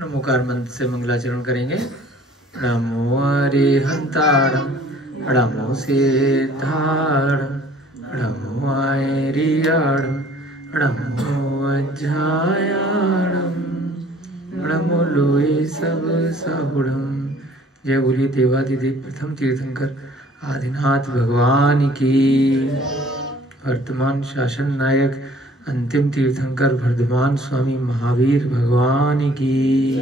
नमोकार मंत्र से मंगलाचरण करेंगे। नमो अरिहंतारम, नमो सिद्धारम, नमो आयरियाणम, नमो अज्जायाणम, नमो लोई सब साहुणम। जय बोलिए देवादिदेव प्रथम तीर्थंकर आदिनाथ भगवान की। वर्तमान शासन नायक अंतिम तीर्थंकर वर्धमान स्वामी महावीर भगवान की।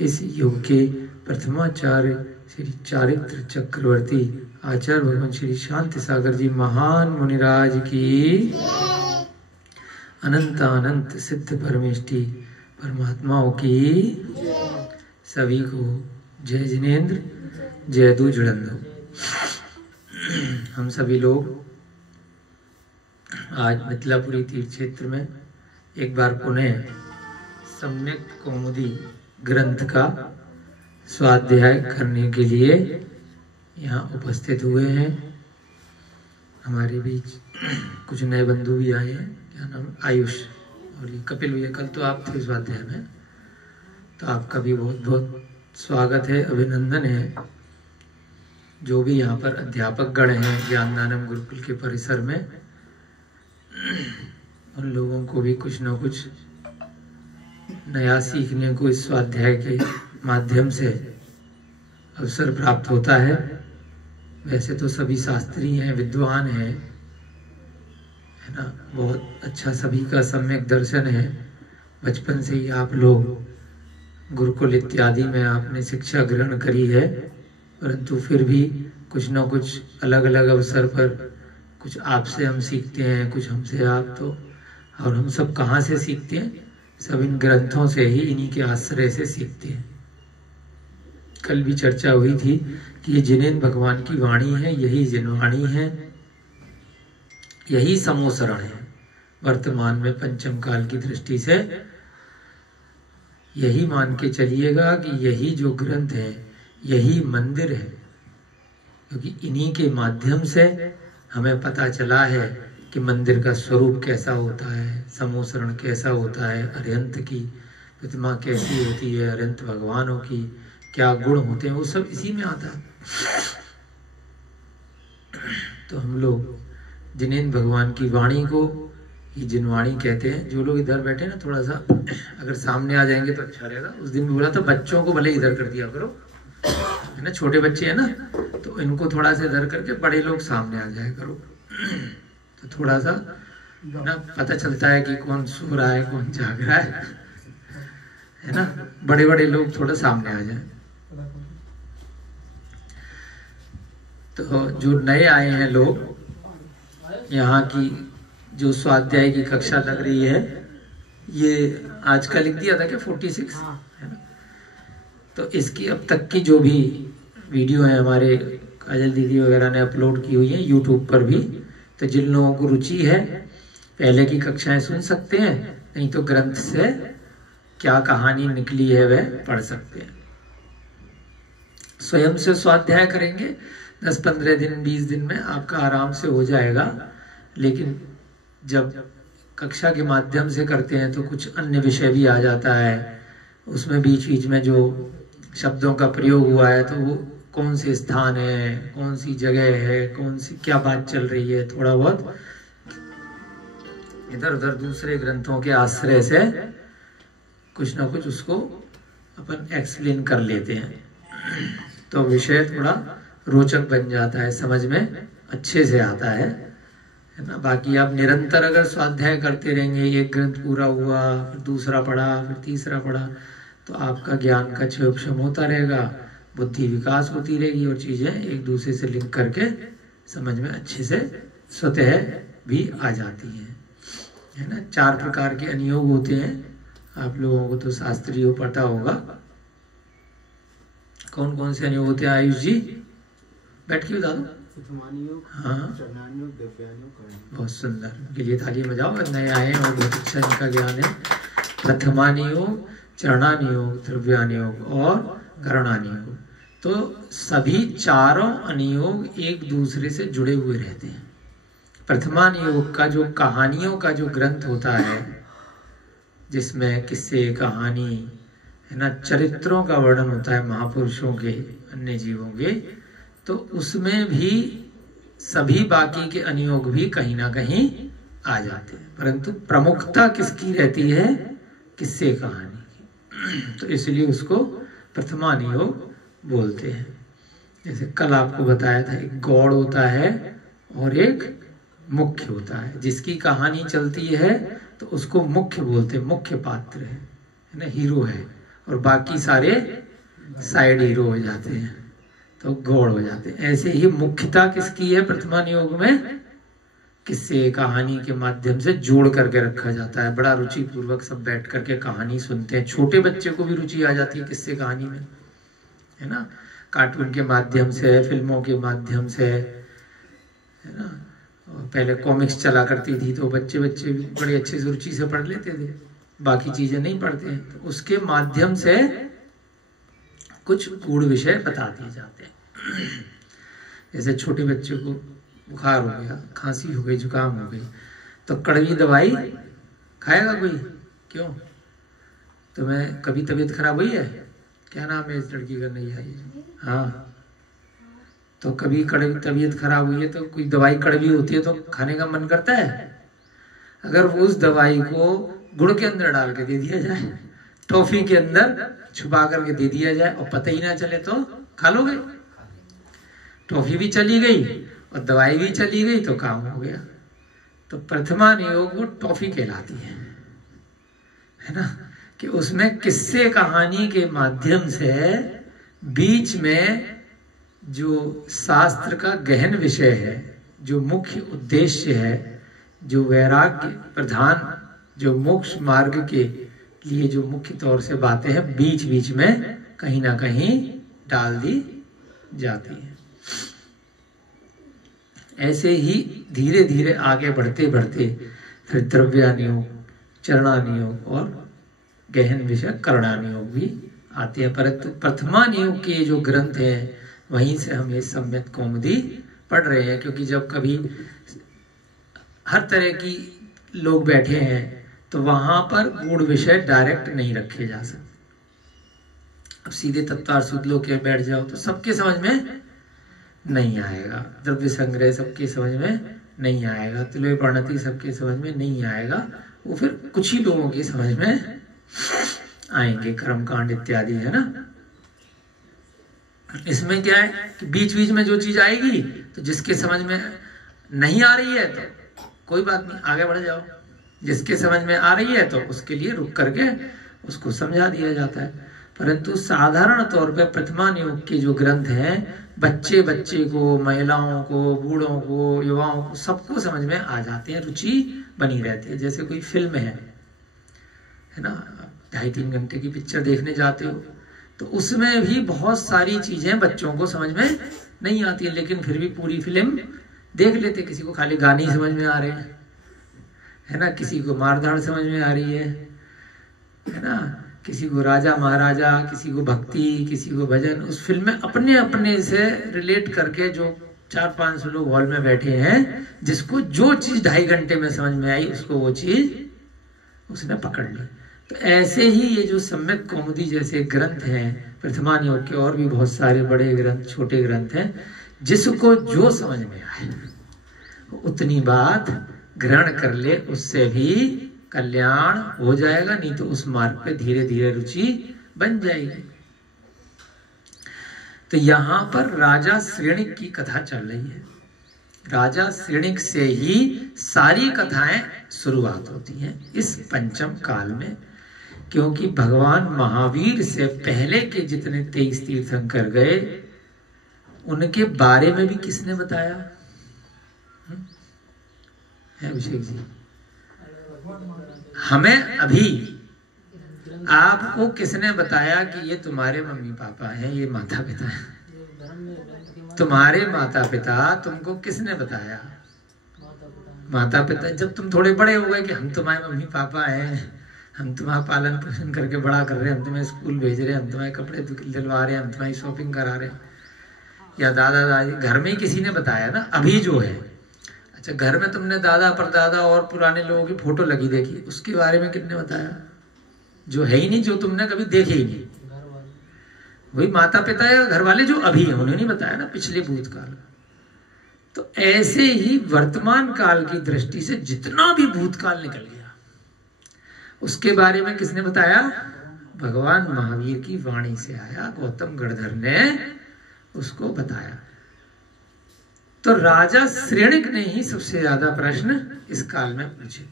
इस युग के प्रथमाचार्य श्री चारित्र चक्रवर्ती आचार्य भगवान श्री शांति सागर जी महान मुनिराज की। अनंत अनंत सिद्ध परमेष्टि परमात्माओं की। सभी को जय जिनेन्द्र, जय दू जुड़ंदो। हम सभी लोग आज मिथिलापुरी तीर्थ क्षेत्र में एक बार पुनः सम्यक कौमुदी ग्रंथ का स्वाध्याय करने के लिए यहाँ उपस्थित हुए हैं। हमारे बीच कुछ नए बंधु भी आए हैं। क्या नाम? आयुष और ये कपिल भैया। कल तो आप थे स्वाध्याय में, तो आपका भी बहुत बहुत स्वागत है, अभिनंदन है। जो भी यहाँ पर अध्यापक गण हैं ज्ञानदानम गुरुकुल के परिसर में, उन लोगों को भी कुछ न कुछ नया सीखने को इस स्वाध्याय के माध्यम से अवसर प्राप्त होता है। वैसे तो सभी शास्त्री हैं, विद्वान हैं, है ना, बहुत अच्छा सभी का सम्यक दर्शन है। बचपन से ही आप लोग गुरुकुल इत्यादि में आपने शिक्षा ग्रहण करी है, परंतु फिर भी कुछ न कुछ अलग अलग अवसर पर कुछ आपसे हम सीखते हैं, कुछ हमसे आप। तो और हम सब कहाँ से सीखते हैं? सब इन ग्रंथों से ही, इन्हीं के आश्रय से सीखते हैं। कल भी चर्चा हुई थी कि ये जिनेन्द्र भगवान की वाणी है, यही जिनवाणी है, यही समोसरण है। वर्तमान में पंचम काल की दृष्टि से यही मान के चलिएगा कि यही जो ग्रंथ है यही मंदिर है, क्योंकि इन्हीं के माध्यम से हमें पता चला है कि मंदिर का स्वरूप कैसा होता है, समोसरण कैसा होता है, अरिहंत की प्रतिमा कैसी होती है, अरिहंत भगवानों की क्या गुण होते हैं, वो सब इसी में आता है। तो हम लोग जिनेन्द्र भगवान की वाणी को ही जिनवाणी कहते हैं। जो लोग इधर बैठे ना, थोड़ा सा अगर सामने आ जाएंगे तो अच्छा रहेगा। उस दिन भी बोला था बच्चों को भले इधर कर दिया करो, है ना, छोटे बच्चे हैं ना, तो इनको थोड़ा सा इधर करके बड़े लोग सामने आ जाया करो, तो थोड़ा सा ना पता चलता है कि कौन सो रहा है, कौन जाग रहा है ना। बड़े बड़े लोग थोड़ा सामने आ जाए। तो जो नए आए हैं लोग, यहाँ की जो स्वाध्याय की कक्षा लग रही है, ये आज का लिख दिया था क्या 46, है ना। तो इसकी अब तक की जो भी वीडियो है हमारे काजल दीदी वगैरह ने अपलोड की हुई है यूट्यूब पर भी। तो जिन लोगों को रुचि है पहले की कक्षाएं सुन सकते हैं, नहीं तो ग्रंथ से क्या कहानी निकली है वह पढ़ सकते हैं। स्वयं से स्वाध्याय करेंगे 10-15 दिन 20 दिन में आपका आराम से हो जाएगा। लेकिन जब कक्षा के माध्यम से करते हैं तो कुछ अन्य विषय भी आ जाता है, उसमें बीच बीच में जो शब्दों का प्रयोग हुआ है तो वो कौन से स्थान है, कौन सी जगह है, कौन सी क्या बात चल रही है, थोड़ा बहुत इधर उधर दूसरे ग्रंथों के आश्रय से कुछ ना कुछ उसको अपन एक्सप्लेन कर लेते हैं, तो विषय थोड़ा रोचक बन जाता है, समझ में अच्छे से आता है ना। बाकी आप निरंतर अगर स्वाध्याय करते रहेंगे, एक ग्रंथ पूरा हुआ फिर दूसरा पढ़ा फिर तीसरा पढ़ा, तो आपका ज्ञान का क्षयोक्षम होता रहेगा, बुद्धि विकास होती रहेगी और चीजें एक दूसरे से लिंक करके समझ में अच्छे से स्वतः भी आ जाती हैं, है ना। 4 प्रकार के अनियोग होते हैं, आप लोगों को तो शास्त्रीय पता होगा। कौन कौन से अनियोग होते हैं आयुष जी? बैठ के बता दो। हाँ, बहुत सुंदर, उनके लिए ताली बजाओ। नए आए और बहुत अच्छा इनका ज्ञान है। प्रथमानियोग, चरणानियोग, द्रव्यानियोग और करणानियोग। तो सभी चारों अनियोग एक दूसरे से जुड़े हुए रहते हैं। प्रथमानियोग का जो कहानियों का जो ग्रंथ होता है, जिसमें किस्से कहानी, है ना, चरित्रों का वर्णन होता है महापुरुषों के, अन्य जीवों के, तो उसमें भी सभी बाकी के अनुयोग भी कहीं ना कहीं आ जाते हैं, परंतु प्रमुखता किसकी रहती है? किस्से कहानी की। तो इसलिए उसको प्रथमानुयोग बोलते हैं। जैसे कल आपको बताया था, एक गौड़ होता है और एक मुख्य होता है। जिसकी कहानी चलती है तो उसको मुख्य बोलते हैं, मुख्य पात्र है ना, हीरो है, और बाकी सारे साइड हीरो हो जाते हैं, तो गौड़ हो जाते हैं। ऐसे ही मुख्यता किसकी है? प्रथमानुयोग में किससे कहानी के माध्यम से जोड़ करके रखा जाता है। बड़ा रुचि पूर्वक सब बैठ करके कहानी सुनते हैं। छोटे बच्चे को भी रुचि आ जाती है किससे कहानी में, है ना, कार्टून के माध्यम से, फिल्मों के माध्यम से, है ना। और पहले कॉमिक्स चला करती थी तो बच्चे भी बड़े अच्छे से रुचि से पढ़ लेते थे, बाकी चीजें नहीं पढ़ते हैं, तो उसके माध्यम से कुछ गूढ़ विषय बता दिए जाते हैं। जैसे छोटे बच्चे को बुखार हो गया, खांसी हो गई, जुकाम हो गई, तो कड़वी दवाई खाएगा कोई? क्यों? तुम्हें कभी तबीयत खराब हुई है? क्या नाम है इस लड़की का? नहीं आई? हाँ, तो कभी कड़वी तबीयत खराब हुई है तो कोई दवाई कड़वी होती है तो खाने का मन करता है? अगर वो उस दवाई को गुड़ के अंदर डाल के दे दिया जाए, टॉफी के अंदर छुपा करके दे दिया जाए और पता ही ना चले तो खा लोगे? टॉफी भी चली गई और दवाई भी चली गई तो काम हो गया। तो प्रथमानुयोग वो टॉफी कहलाती है ना, कि उसमें किस्से कहानी के माध्यम से बीच में जो शास्त्र का गहन विषय है, जो मुख्य उद्देश्य है, जो वैराग्य प्रधान, जो मोक्ष मार्ग के लिए जो मुख्य तौर से बातें हैं, बीच बीच में कहीं ना कहीं डाल दी जाती है। ऐसे ही धीरे धीरे आगे बढ़ते बढ़ते फिर द्रव्यानुयोग, चरणानुयोग और गहन विषय करणानुयोग भी आते हैं। परंतु प्रथमानुयोग के जो ग्रंथ हैं वहीं से हम ये सम्यक कौमुदी पढ़ रहे हैं, क्योंकि जब कभी हर तरह की लोग बैठे हैं तो वहां पर गूढ़ विषय डायरेक्ट नहीं रखे जा सकते। अब सीधे तत्वार शुद्ध लोग के बैठ जाओ तो सबके समझ में नहीं आएगा, द्रव्य संग्रह सबके समझ में नहीं आएगा, तुलय प्रणति सबके समझ में नहीं आएगा, वो फिर कुछ ही लोगों की समझ में आएंगे, कर्मकांड इत्यादि, है ना। इसमें क्या है कि बीच बीच में जो चीज आएगी तो जिसके समझ में नहीं आ रही है तो कोई बात नहीं, आगे बढ़ जाओ। जिसके समझ में आ रही है तो उसके लिए रुक करके उसको समझा दिया जाता है। परंतु साधारण तौर पे प्रथमानुयोग के जो ग्रंथ हैं, बच्चे को, महिलाओं को, बूढ़ों को, युवाओं को, सबको समझ में आ जाते हैं, रुचि बनी रहती है। जैसे कोई फिल्म है ना, 2.5-3 घंटे की पिक्चर देखने जाते हो तो उसमें भी बहुत सारी चीजें बच्चों को समझ में नहीं आती है, लेकिन फिर भी पूरी फिल्म देख लेते। किसी को खाली गाने समझ में आ रहे हैं, है ना, किसी को मारधाड़ समझ में आ रही है ना, किसी को राजा महाराजा, किसी को भक्ति, किसी को भजन। उस फिल्म में अपने अपने से रिलेट करके जो 400-500 लोग हॉल में बैठे हैं, जिसको जो चीज 2.5 घंटे में समझ में आई उसको वो चीज उसने पकड़ ली। तो ऐसे ही ये जो सम्यक कौमुदी जैसे ग्रंथ हैं, प्रथमानुयोग के और भी बहुत सारे बड़े ग्रंथ, छोटे ग्रंथ हैं, जिसको जो समझ में आए उतनी बात ग्रहण कर ले, उससे भी कल्याण हो जाएगा, नहीं तो उस मार्ग पे धीरे धीरे रुचि बन जाएगी। तो यहाँ पर राजा श्रेणिक की कथा चल रही है। राजा श्रेणिक से ही सारी कथाएं शुरुआत होती हैं इस पंचम काल में, क्योंकि भगवान महावीर से पहले के जितने 23 तीर्थंकर गए उनके बारे में भी किसने बताया है? अभिषेक जी, हमें अभी आपको किसने बताया कि ये तुम्हारे मम्मी पापा हैं, ये माता पिता हैं? तुम्हारे माता पिता तुमको किसने बताया? माता पिता जब तुम थोड़े बड़े हो गए कि हम तुम्हारे मम्मी पापा हैं, हम तुम्हारा पालन पोषण करके बड़ा कर रहे हैं, हम तुम्हें स्कूल भेज रहे हैं, हम तुम्हारे कपड़े दिलवा रहे हैं, हम तुम्हारी शॉपिंग करा रहे हैं, या दादा दादी घर में ही किसी ने बताया ना? अभी जो है, अच्छा घर में तुमने दादा परदादा और पुराने लोगों की फोटो लगी देखी, उसके बारे में किसने बताया? जो है ही नहीं, जो तुमने कभी देखे ही नहीं। वही माता पिता या घर वाले जो अभी हैं, उन्होंने नहीं बताया ना पिछले भूतकाल। तो ऐसे ही वर्तमान काल की दृष्टि से जितना भी भूतकाल निकल गया उसके बारे में किसने बताया? भगवान महावीर की वाणी से आया, गौतम गणधर ने उसको बताया। तो राजा श्रेणिक ने ही सबसे ज्यादा प्रश्न इस काल में पूछे।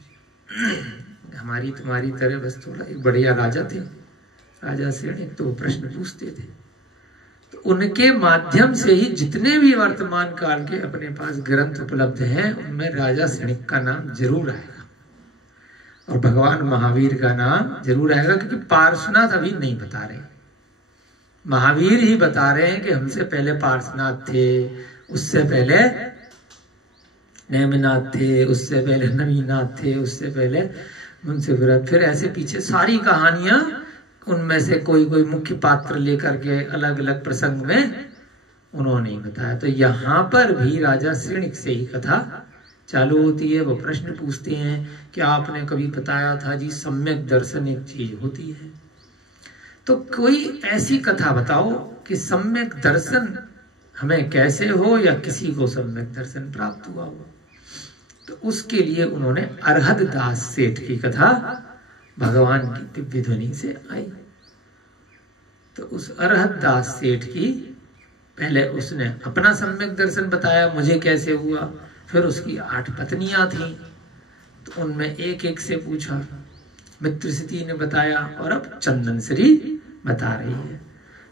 हमारी तुम्हारी तरह बस थोड़ा एक बढ़िया राजा थे राजा श्रेणिक, तो वो प्रश्न पूछते थे। तो उनके माध्यम से ही जितने भी वर्तमान काल के अपने पास ग्रंथ उपलब्ध हैं उनमें राजा श्रेणिक का नाम जरूर आएगा और भगवान महावीर का नाम जरूर आएगा, क्योंकि पार्श्वनाथ अभी नहीं बता रहे, महावीर ही बता रहे हैं कि हमसे पहले पार्श्वनाथ थे, उससे पहले नेमिनाथ थे, उससे पहले नवीनाथ थे, उससे पहले मुंशीव्रत, फिर ऐसे पीछे सारी कहानियां, उनमें से कोई कोई मुख्य पात्र लेकर के अलग अलग प्रसंग में उन्होंने ही बताया। तो यहाँ पर भी राजा श्रेणिक से ही कथा चालू होती है। वो प्रश्न पूछते हैं कि आपने कभी बताया था जी सम्यक दर्शन एक चीज होती है, तो कोई ऐसी कथा बताओ कि सम्यक दर्शन हमें कैसे हो या किसी को सम्यक दर्शन प्राप्त हुआ हो। तो उसके लिए उन्होंने अरहद दास सेठ की कथा भगवान की दिव्य ध्वनि से आई। तो उस अरहद दास सेठ की पहले उसने अपना सम्यक दर्शन बताया, मुझे कैसे हुआ। फिर उसकी 8 पत्नियां थीं, तो उनमें एक एक से पूछा। मित्रसिद्धि ने बताया और अब चंदन श्री बता रही है।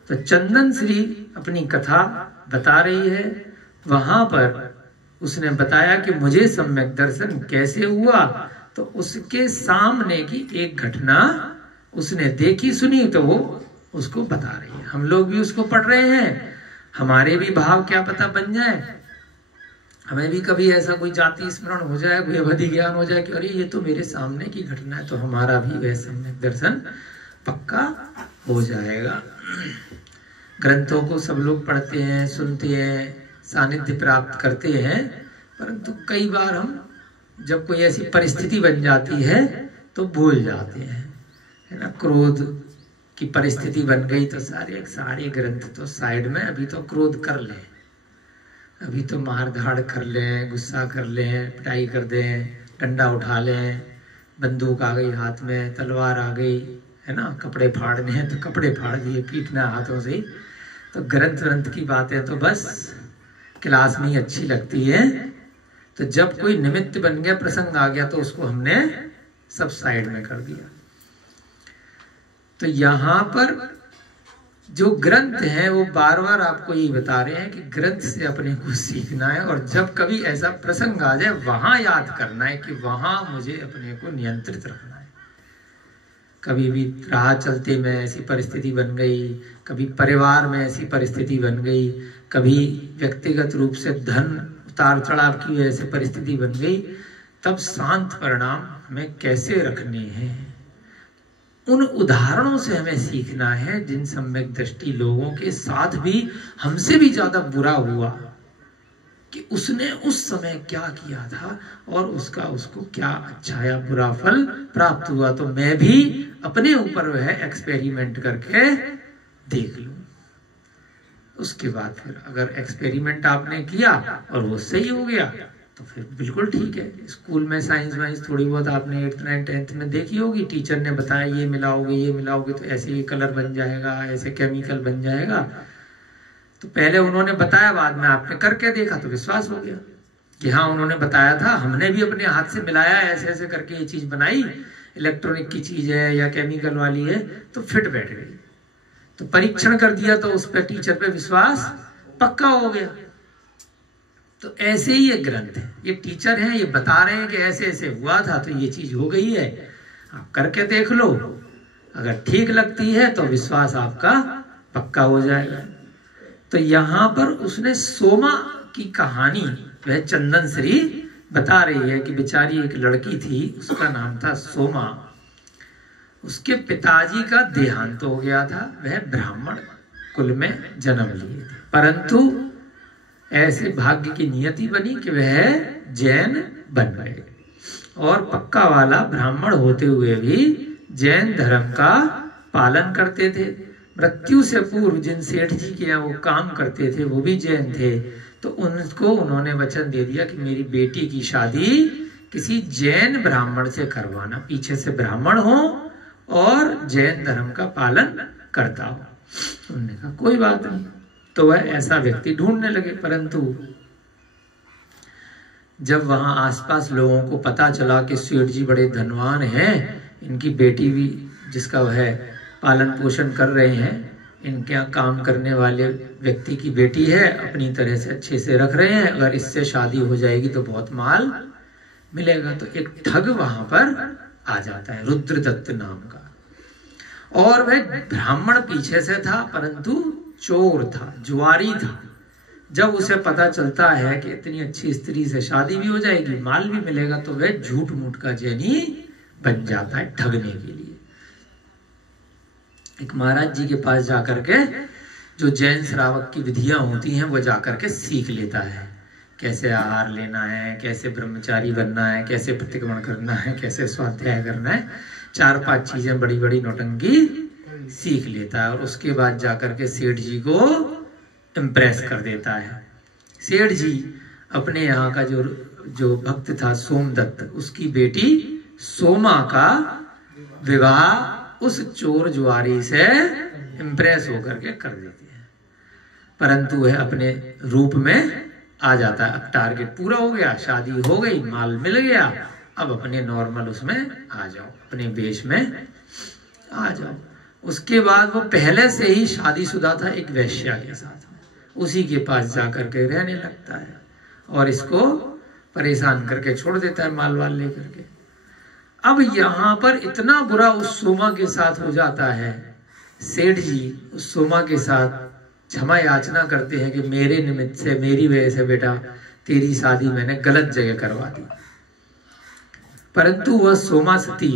तो चंदन श्री अपनी कथा बता रही है। वहां पर उसने बताया कि मुझे सम्यक दर्शन कैसे हुआ। तो उसके सामने की एक घटना उसने देखी सुनी, तो वो उसको बता रही है। हम लोग भी उसको पढ़ रहे हैं, हमारे भी भाव क्या पता बन जाए, हमें भी कभी ऐसा कोई जाति स्मरण हो जाए, कोई अवधि ज्ञान हो जाए कि अरे ये तो मेरे सामने की घटना है, तो हमारा भी वह सम्यक दर्शन पक्का हो जाएगा। ग्रंथों को सब लोग पढ़ते हैं, सुनते हैं, सानिध्य प्राप्त करते हैं, परंतु कई बार हम जब कोई ऐसी परिस्थिति बन जाती है तो भूल जाते हैं, है ना। क्रोध की परिस्थिति बन गई तो सारे ग्रंथ तो साइड में, अभी तो क्रोध कर ले, अभी तो मार धाड़ कर लें, गुस्सा कर लें, पिटाई कर दें, डंडा उठा लें, बंदूक आ गई हाथ में, तलवार आ गई, है ना, कपड़े फाड़ने हैं तो कपड़े फाड़ दिए, पीटना हाथों से। तो ग्रंथ की बातें तो बस क्लास में ही अच्छी लगती है। तो जब कोई निमित्त बन गया, प्रसंग आ गया, तो उसको हमने सब साइड में कर दिया। तो यहाँ पर जो ग्रंथ हैं वो बार बार आपको ये बता रहे हैं कि ग्रंथ से अपने को सीखना है, और जब कभी ऐसा प्रसंग आ जाए वहां याद करना है कि वहां मुझे अपने को नियंत्रित रखना है। कभी भी राह चलते में ऐसी परिस्थिति बन गई, कभी परिवार में ऐसी परिस्थिति बन गई, कभी व्यक्तिगत रूप से धन उतार चढ़ाव की ऐसी परिस्थिति बन गई, तब शांत परिणाम हमें कैसे रखने हैं, उन उदाहरणों से हमें सीखना है जिन सम्यक दृष्टि लोगों के साथ भी हमसे भी ज्यादा बुरा हुआ, कि उसने उस समय क्या किया था और उसको क्या अच्छा या बुरा फल प्राप्त हुआ। तो मैं भी अपने ऊपर वह एक्सपेरिमेंट करके देख लूं। उसके बाद फिर अगर एक्सपेरिमेंट आपने किया और वो सही हो गया तो फिर बिल्कुल ठीक है। स्कूल में साइंस वाइंस थोड़ी बहुत आपने 8th 9th 10th में देखी होगी, टीचर ने बताया ये मिलाओगे तो ऐसे ही कलर बन जाएगा, ऐसे केमिकल बन जाएगा। तो पहले उन्होंने बताया, बाद में आपने करके देखा तो विश्वास हो गया कि हाँ उन्होंने बताया था, हमने भी अपने हाथ से मिलाया, ऐसे ऐसे करके ये चीज बनाई, इलेक्ट्रॉनिक की चीज है या केमिकल वाली है, तो फिट बैठ गई। तो परीक्षण कर दिया तो उस पर टीचर पे विश्वास पक्का हो गया। तो ऐसे ही ये ग्रंथ है, ये टीचर हैं, ये बता रहे हैं कि ऐसे ऐसे हुआ था तो ये चीज हो गई है, आप करके देख लो, अगर ठीक लगती है तो विश्वास आपका पक्का हो जाएगा। तो यहाँ पर उसने सोमा की कहानी वह चंदन श्री बता रही है कि बेचारी एक लड़की थी, उसका नाम था सोमा। उसके पिताजी का देहांत हो गया था, वह ब्राह्मण कुल में जन्म लिए थे, परंतु ऐसे भाग्य की नियति बनी कि वह जैन बन गए और पक्का वाला ब्राह्मण होते हुए भी जैन धर्म का पालन करते थे। मृत्यु से पूर्व जिन सेठ जी के यहाँ वो काम करते थे वो भी जैन थे, तो उनको उन्होंने वचन दे दिया कि मेरी बेटी की शादी किसी जैन ब्राह्मण से करवाना, पीछे से ब्राह्मण हो और जैन धर्म का पालन करता हो। उन्होंने कहा कोई बात नहीं, तो वह ऐसा व्यक्ति ढूंढने लगे। परंतु जब वहां आसपास लोगों को पता चला कि सेठ जी बड़े धनवान हैं, इनकी बेटी भी जिसका वह पालन पोषण कर रहे हैं, इनके यहाँ काम करने वाले व्यक्ति की बेटी है, अपनी तरह से अच्छे से रख रहे हैं, अगर इससे शादी हो जाएगी तो बहुत माल मिलेगा। तो एक ठग वहां पर आ जाता है रुद्रदत्त नाम का, और वह ब्राह्मण पीछे से था परंतु चोर था, जुआरी था। जब उसे पता चलता है कि इतनी अच्छी स्त्री से शादी भी हो जाएगी, माल भी मिलेगा, तो वह झूठ मूठ का जैनी बन जाता है ठगने के लिए। एक महाराज जी के पास जाकर के जो जैन श्रावक की विधियां होती हैं वो जाकर के सीख लेता है, कैसे आहार लेना है, कैसे ब्रह्मचारी बनना है, कैसे प्रतिक्रमण करना है, कैसे स्वाध्याय करना है, 4-5 चीजें बड़ी बड़ी नौटंकी सीख लेता है। और उसके बाद जाकर के सेठ जी को इम्प्रेस कर देता है। सेठ जी अपने यहाँ का जो भक्त था सोमदत्त, उसकी बेटी सोमा का विवाह उस चोर जुआरी से इम्प्रेस होकर के कर देते हैं। परंतु वह अपने रूप में आ जाता है। अब टारगेट पूरा हो गया, शादी हो गई, माल मिल गया, अब अपने नॉर्मल उसमें आ जाओ, अपने वेश में आ जाओ। उसके बाद वो पहले से ही शादीशुदा था एक वैश्या के साथ, उसी के पास जाकर के रहने लगता है और इसको परेशान करके छोड़ देता है माल वाल लेकर के। अब यहाँ पर इतना बुरा उस सोमा के साथ हो जाता है, सेठ जी उस सोमा के साथ क्षमा याचना करते हैं कि मेरे निमित्त से, मेरी वजह से बेटा तेरी शादी मैंने गलत जगह करवा दी। परंतु वह सोमा सती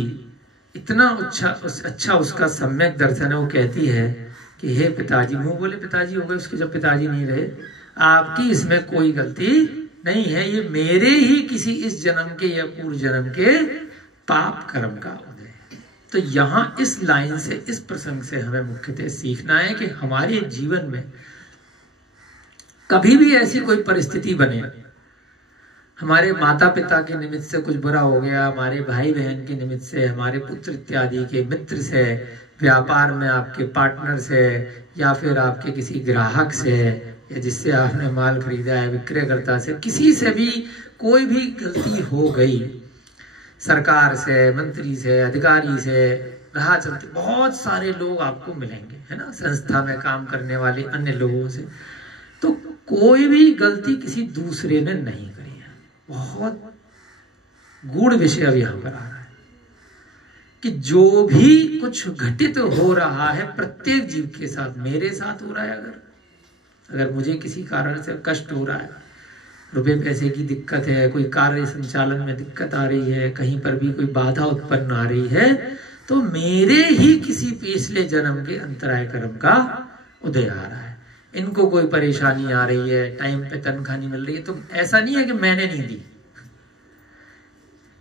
इतना अच्छा उसका सम्यक दर्शन है, वो कहती है कि हे पिताजी, मुंह बोले पिताजी हो गए उसके जब पिताजी नहीं रहे, आपकी इसमें कोई गलती नहीं है, ये मेरे ही किसी इस जन्म के या पूर्व जन्म के पाप कर्म का उदय है। तो यहाँ इस लाइन से, इस प्रसंग से हमें मुख्यतः सीखना है कि हमारे जीवन में कभी भी ऐसी कोई परिस्थिति बने, हमारे माता पिता के निमित्त से कुछ बुरा हो गया, हमारे भाई बहन के निमित्त से, हमारे पुत्र इत्यादि के मित्र से, व्यापार में आपके पार्टनर से, या फिर आपके किसी ग्राहक से, या जिससे आपने माल खरीदा है विक्रयकर्ता से, किसी से भी कोई भी गलती हो गई, सरकार से, मंत्री से, अधिकारी से, राह चलते बहुत सारे लोग आपको मिलेंगे, है ना, संस्था में काम करने वाले अन्य लोगों से, तो कोई भी गलती किसी दूसरे ने नहीं करी है। बहुत गूढ़ विषय अब यहाँ पर आ रहा है कि जो भी कुछ घटित हो रहा है प्रत्येक जीव के साथ, मेरे साथ हो रहा है, अगर मुझे किसी कारण से कष्ट हो रहा है, रुपए पैसे की दिक्कत है, कोई कार्य संचालन में दिक्कत आ रही है, कहीं पर भी कोई बाधा उत्पन्न आ रही है, तो मेरे ही किसी पिछले जन्म के अंतराय कर्म का उदय आ रहा है। इनको कोई परेशानी आ रही है, टाइम पे तनख्वाह नहीं मिल रही है, तो ऐसा नहीं है कि मैंने नहीं दी,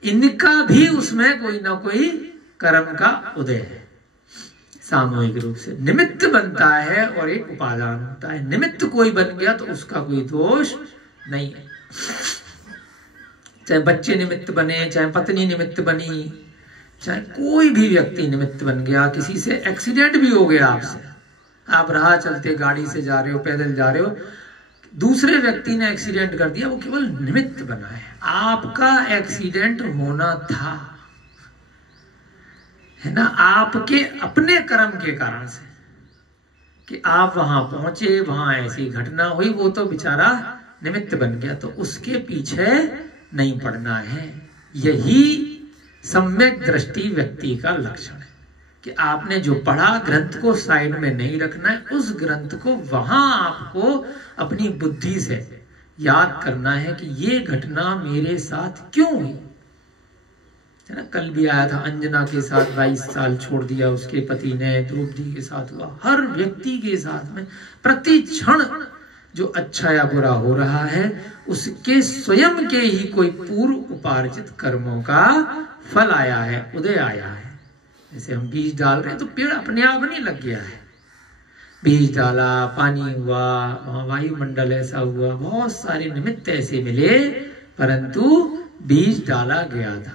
इनका भी उसमें कोई ना कोई कर्म का उदय है। सामूहिक रूप से निमित्त बनता है और एक उपादान होता है। निमित्त कोई बन गया तो उसका कोई दोष नहीं है। चाहे बच्चे निमित्त बने, चाहे पत्नी निमित्त बनी, चाहे कोई भी व्यक्ति निमित्त बन गया, किसी से एक्सीडेंट भी हो गया, आपसे आप राह चलते गाड़ी से जा रहे हो, पैदल जा रहे हो, दूसरे व्यक्ति ने एक्सीडेंट कर दिया, वो केवल निमित्त बना है। आपका एक्सीडेंट होना था, है ना, आपके अपने कर्म के कारण से कि आप वहां पहुंचे, वहां ऐसी घटना हुई, वो तो बेचारा निमित्त बन गया, तो उसके पीछे नहीं पड़ना है। यही सम्यक दृष्टि व्यक्ति का लक्षण है कि आपने जो पढ़ा ग्रंथ को साइड में नहीं रखना है, उस ग्रंथ को वहां आपको अपनी बुद्धि से याद करना है कि ये घटना मेरे साथ क्यों हुई, है ना। कल भी आया था, अंजना के साथ 22 साल छोड़ दिया उसके पति ने, द्रौपदी के साथ हुआ। हर व्यक्ति के साथ में प्रति क्षण जो अच्छा या बुरा हो रहा है, उसके स्वयं के ही कोई पूर्व उपार्जित कर्मों का फल आया है, उदय आया है। जैसे हम बीज डाल रहे हैं तो पेड़ अपने आप नहीं लग गया है, बीज डाला, पानी हुआ, वहां वायुमंडल ऐसा हुआ, बहुत सारे निमित्त ऐसे मिले, परंतु बीज डाला गया था।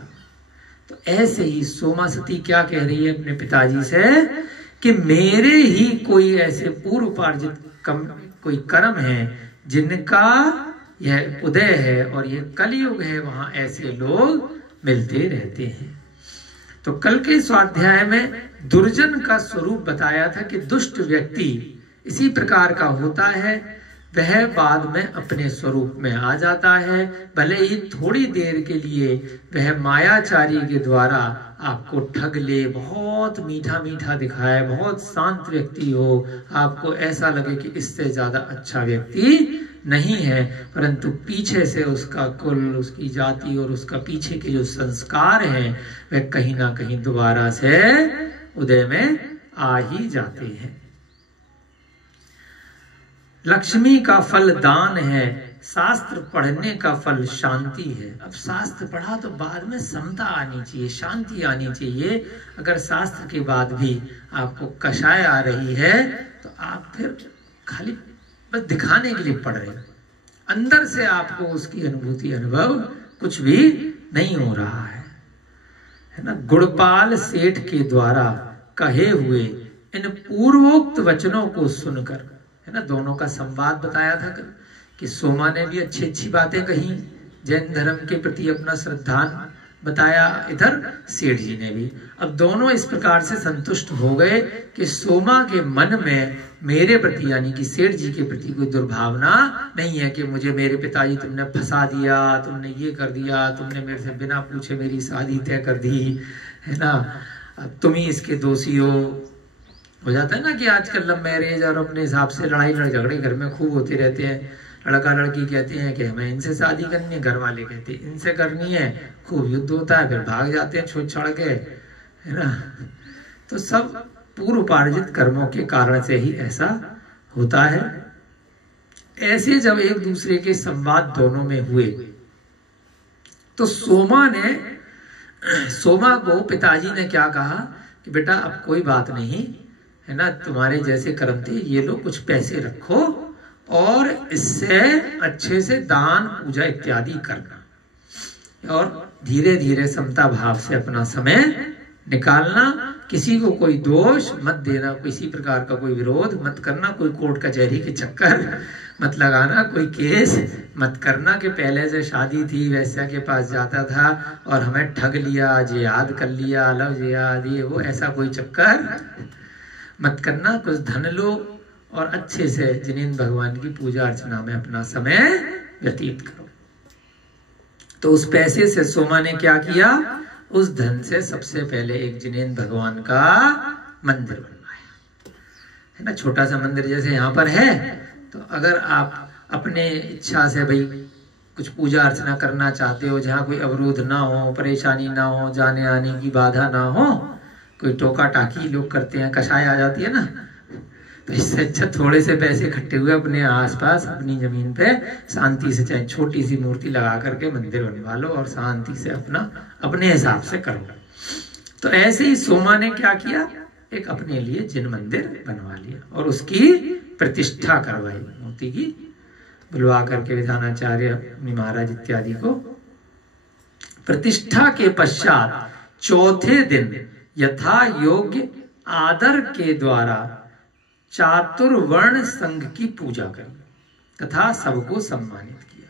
तो ऐसे ही सोमा सती क्या कह रही है अपने पिताजी से कि मेरे ही कोई ऐसे पूर्व उपार्जित कोई कर्म है जिनका यह उदय है और यह कलयुग है, वहां ऐसे लोग मिलते रहते हैं। तो कल के स्वाध्याय में दुर्जन का स्वरूप बताया था कि दुष्ट व्यक्ति इसी प्रकार का होता है, वह बाद में अपने स्वरूप में आ जाता है, भले ही थोड़ी देर के लिए वह मायाचारी के द्वारा आपको ठग ले, बहुत मीठा मीठा दिखाए, बहुत शांत व्यक्ति हो, आपको ऐसा लगे कि इससे ज्यादा अच्छा व्यक्ति नहीं है, परंतु पीछे से उसका कुल, उसकी जाति और उसका पीछे के जो संस्कार हैं वह कहीं ना कहीं दोबारा से उदय में आ ही जाते हैं। लक्ष्मी का फल दान है, शास्त्र पढ़ने का फल शांति है। अब शास्त्र पढ़ा तो बाद में समता आनी चाहिए, शांति आनी चाहिए। अगर शास्त्र के बाद भी आपको कषाय आ रही है तो आप फिर खाली बस दिखाने के लिए पढ़ रहे हैं, अंदर से आपको उसकी अनुभूति अनुभव कुछ भी नहीं हो रहा है ना। गुणपाल सेठ के द्वारा कहे हुए इन पूर्वोक्त वचनों को सुनकर, है ना, दोनों का संवाद बताया था कि सोमा ने भी अच्छी अच्छी बातें कही, जैन धर्म के प्रति अपना श्रद्धान बताया, इधर सेठ जी ने भी। अब दोनों इस प्रकार से संतुष्ट हो गए कि सोमा के मन में मेरे प्रति यानी कि सेठ जी के प्रति कोई दुर्भावना नहीं है कि मुझे मेरे पिताजी तुमने फंसा दिया, तुमने ये कर दिया, तुमने मेरे से बिना पूछे मेरी शादी तय कर दी, है ना, अब तुम ही इसके दोषी हो जाता है ना कि आजकल लव मैरिज और अपने हिसाब से लड़ाई झगड़े घर में खूब होते रहते हैं। लड़का लड़की कहते हैं कि हमें इनसे शादी करनी है, घर वाले कहते हैं इनसे करनी है, खूब युद्ध होता है, फिर भाग जाते हैं छोड़ छाड़ के, है ना। तो सब पूर्व उपार्जित कर्मों के कारण से ही ऐसा होता है। ऐसे जब एक दूसरे के संवाद दोनों में हुए तो सोमा को पिताजी ने क्या कहा कि बेटा अब कोई बात नहीं, है ना, तुम्हारे जैसे कर्म थे, ये लो कुछ पैसे रखो और इससे अच्छे से दान पूजा इत्यादि करना और धीरे धीरे समता भाव से अपना समय निकालना, किसी को कोई दोष मत देना, किसी प्रकार का कोई विरोध मत करना, कोई कोर्ट कचहरी के चक्कर मत लगाना, कोई केस मत करना कि पहले से शादी थी वैसा के पास जाता था और हमें ठग लिया, जिहाद कर लिया, लव जिहाद, ये वो, ऐसा कोई चक्कर मत करना। कुछ धन लो और अच्छे से जिनेंद्र भगवान की पूजा अर्चना में अपना समय व्यतीत करो। तो उस पैसे से सोमा ने क्या किया, उस धन से सबसे पहले एक जिनेंद्र भगवान का मंदिर बनवाया, है ना, छोटा सा मंदिर जैसे यहाँ पर है। तो अगर आप अपने इच्छा से भाई कुछ पूजा अर्चना करना चाहते हो, जहाँ कोई अवरोध ना हो, परेशानी ना हो, जाने आने की बाधा ना हो, कोई टोका टाकी लोग करते हैं, कषाय आ जाती है ना, तो इससे अच्छा थोड़े से पैसे इकट्ठे हुए अपने आसपास अपनी जमीन पे शांति से चाहे छोटी सी मूर्ति लगा करके मंदिर बनवा लो और शांति से अपना अपने हिसाब से करो। तो ऐसे ही सोमा ने क्या किया, एक अपने लिए जिन मंदिर बनवा लिया और उसकी प्रतिष्ठा करवाई, मूर्ति की बुलवा करके विधानाचार्य महाराज इत्यादि को। प्रतिष्ठा के पश्चात चौथे दिन यथा योग्य आदर के द्वारा चातुर्वर्ण संघ की पूजा करी तथा सबको सम्मानित किया।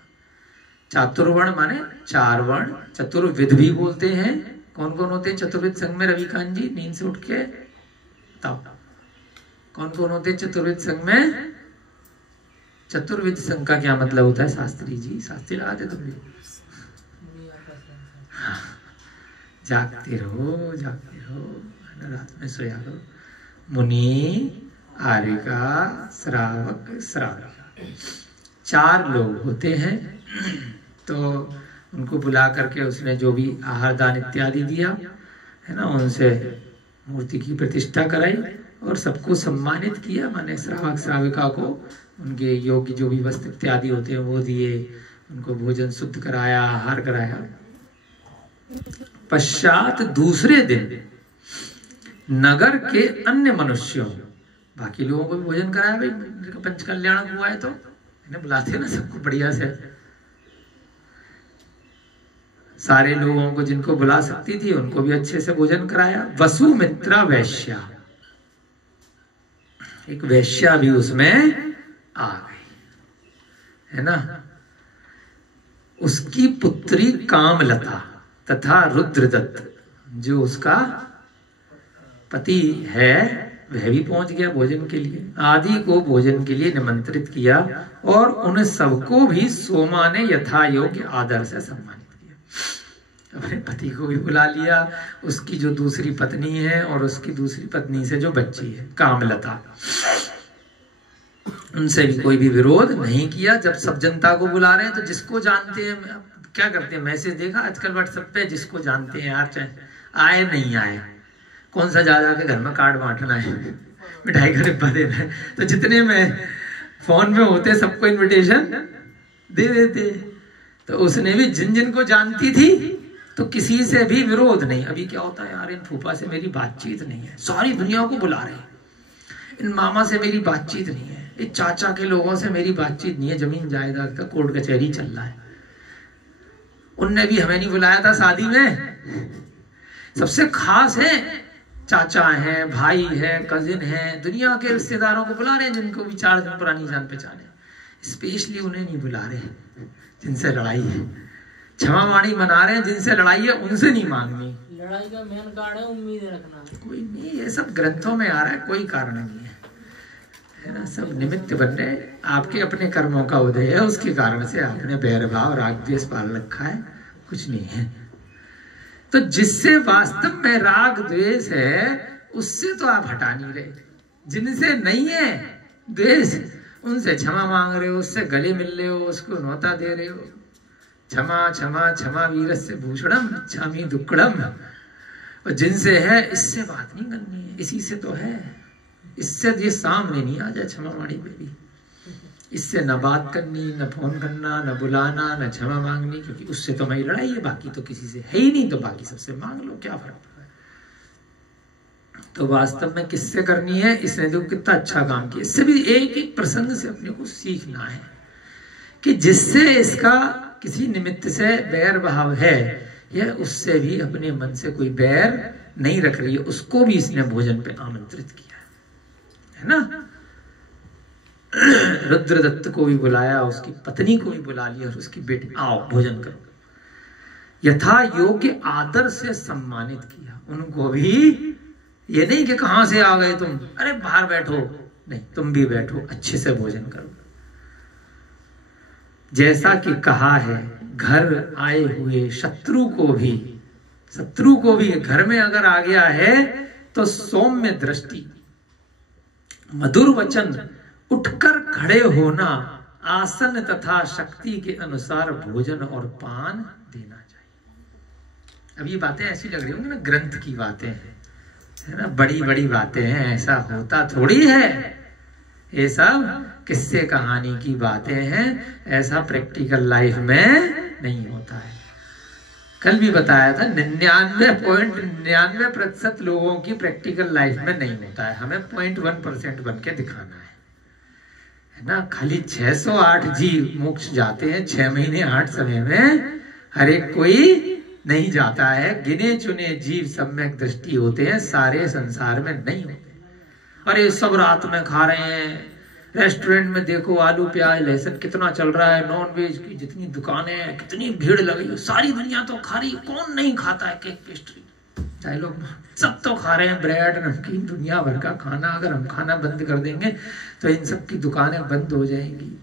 चातुर्वर्ण माने चार वर्ण, चतुर्विध भी बोलते हैं। कौन कौन होते हैं चतुर्विध संघ में? रविकांत जी नींद से उठ के बताओ, कौन कौन होते हैं चतुर्विध संघ में? चतुर्विध संघ का क्या मतलब होता है शास्त्री जी? शास्त्री लगाते तुम भी? जागते रहो, जागते रहो, रात में सोया करो। मुनि, आर्यिका, श्रावक, श्राविका, चार लोग होते हैं। तो उनको बुला करके उसने जो भी आहार दान इत्यादि दिया, है ना, उनसे मूर्ति की प्रतिष्ठा कराई और सबको सम्मानित किया। माने श्रावक श्राविका को उनके योग्य जो भी वस्त्र इत्यादि होते हैं वो दिए, उनको भोजन शुद्ध कराया, आहार कराया। पश्चात दूसरे दिन नगर के अन्य मनुष्यों, बाकी लोगों को भी भोजन कराया, भाई पंच कल्याण हुआ है तो इन्हें बुलाते ना सबको बढ़िया से, सारे लोगों को जिनको बुला सकती थी उनको भी अच्छे से भोजन कराया। वसुमित्रा वैश्या, एक वैश्या भी उसमें आ गई, है ना। उसकी पुत्री कामलता तथा रुद्रदत्त, जो उसका पति है, वह भी पहुंच गया भोजन के लिए। आदि को भोजन के लिए निमंत्रित किया और उन सबको भी सोमा ने यथा योग्य आदर से सम्मानित किया। अपने पति को भी बुला लिया, उसकी जो दूसरी पत्नी है और उसकी दूसरी पत्नी से जो बच्ची है कामलता, उनसे भी कोई भी विरोध नहीं किया। जब सब जनता को बुला रहे हैं तो जिसको जानते हैं, क्या करते हैं, मैसेज देखा आजकल व्हाट्सएप पे, जिसको जानते हैं यार, चाहे आए नहीं आए, कौन सा जा के घर में कार्ड बांटना है, मिठाई का डिब्बा देना है, तो जितने में फोन में होते सबको इनविटेशन दे देते। तो उसने भी जिन जिन को जानती थी तो किसी से भी विरोध नहीं। अभी क्या होता है यार, इन फूफा से मेरी बातचीत नहीं है, सारी दुनिया को बुला रहे, इन मामा से मेरी बातचीत नहीं है, इस चाचा के लोगों से मेरी बातचीत नहीं है, जमीन जायदाद का कोर्ट कचहरी चल रहा है, उनने भी हमें नहीं बुलाया था शादी में। सबसे खास है, चाचा है, भाई है, कजिन है, दुनिया के रिश्तेदारों को बुला रहे हैं जिनको भी 4 दिन पुरानी जान पहचान है। स्पेशली उन्हें नहीं बुला रहे जिनसे लड़ाई है, क्षमा वाणी मना रहे हैं, जिनसे लड़ाई है उनसे नहीं मांगनी। लड़ाई का मेन कारण है उम्मीदें रखना, कोई नहीं, ये सब ग्रंथों में आ रहा है, कोई कारण नहीं है, है ना। सब निमित्त बन रहे, आपके अपने कर्मों का उदय है, उसके कारण से आपने बैर भाव राग द्वेष पाल रखा है, कुछ नहीं है। तो जिससे वास्तव में राग द्वेष है उससे तो आप हटा नहीं रहे, जिनसे नहीं है द्वेष उनसे क्षमा मांग रहे हो, उससे गले मिल रहे हो, उसको न्योता दे रहे हो। क्षमा क्षमा क्षमा वीरस्य भूषणम इच्छामि दुक्कड़म। और जिनसे है इससे बात नहीं करनी है, इसी से तो है, इससे ये सामने नहीं आ जाए क्षमा वाणी में भी, इससे न बात करनी, न फोन करना, न बुलाना, न क्षमा मांगनी, क्योंकि उससे तो मेरी लड़ाई है, बाकी तो किसी से है ही नहीं, तो बाकी सबसे मांग लो, क्या फर्क पड़ा है। तो वास्तव में किससे करनी है, इसने तो कितना अच्छा काम किया। इससे भी एक एक प्रसंग से अपने को सीखना है कि जिससे इसका किसी निमित्त से बैर भाव है, यह उससे भी अपने मन से कोई बैर नहीं रख रही है, उसको भी इसने भोजन पे आमंत्रित किया है ना। रुद्रदत्त को भी बुलाया, उसकी पत्नी को भी बुला लिया और उसकी बेटी, आओ भोजन करो, यथा योग्य आदर से सम्मानित किया। उनको भी ये नहीं कि कहां से आ गए तुम, अरे बाहर बैठो, नहीं, तुम भी बैठो, अच्छे से भोजन करो। जैसा कि कहा है, घर आए हुए शत्रु को भी घर में अगर आ गया है तो सौम्य दृष्टि, मधुर वचन, उठकर खड़े होना, आसन तथा शक्ति के अनुसार भोजन और पान देना चाहिए। अब ये बातें ऐसी लग रही होंगी ना, ग्रंथ की बातें हैं, है ना, बड़ी बड़ी बातें हैं, ऐसा होता थोड़ी है, ये सब किस्से कहानी की बातें हैं, ऐसा प्रैक्टिकल लाइफ में नहीं होता है। कल भी बताया था 99.99% लोगों की प्रैक्टिकल लाइफ में नहीं होता है, हमें 0.1% बन के दिखाना है ना। खाली 608 जीव मोक्ष जाते हैं 6 महीने 8 समय में, हर एक कोई नहीं जाता है, गिने चुने जीव सम्यक दृष्टि होते हैं, सारे संसार में नहीं होते। अरे सब रात में खा रहे हैं, रेस्टोरेंट में देखो आलू प्याज लहसुन कितना चल रहा है, नॉन वेज की जितनी दुकानें हैं, कितनी भीड़ लगी, सारी दुनिया तो खा रही, कौन नहीं खाता है केक पेस्ट्री, चाहे लोग सब तो खा रहे हैं, ब्रेड नमकीन दुनिया भर का खाना। अगर हम खाना बंद कर देंगे तो इन सब की दुकानें बंद हो जाएंगी,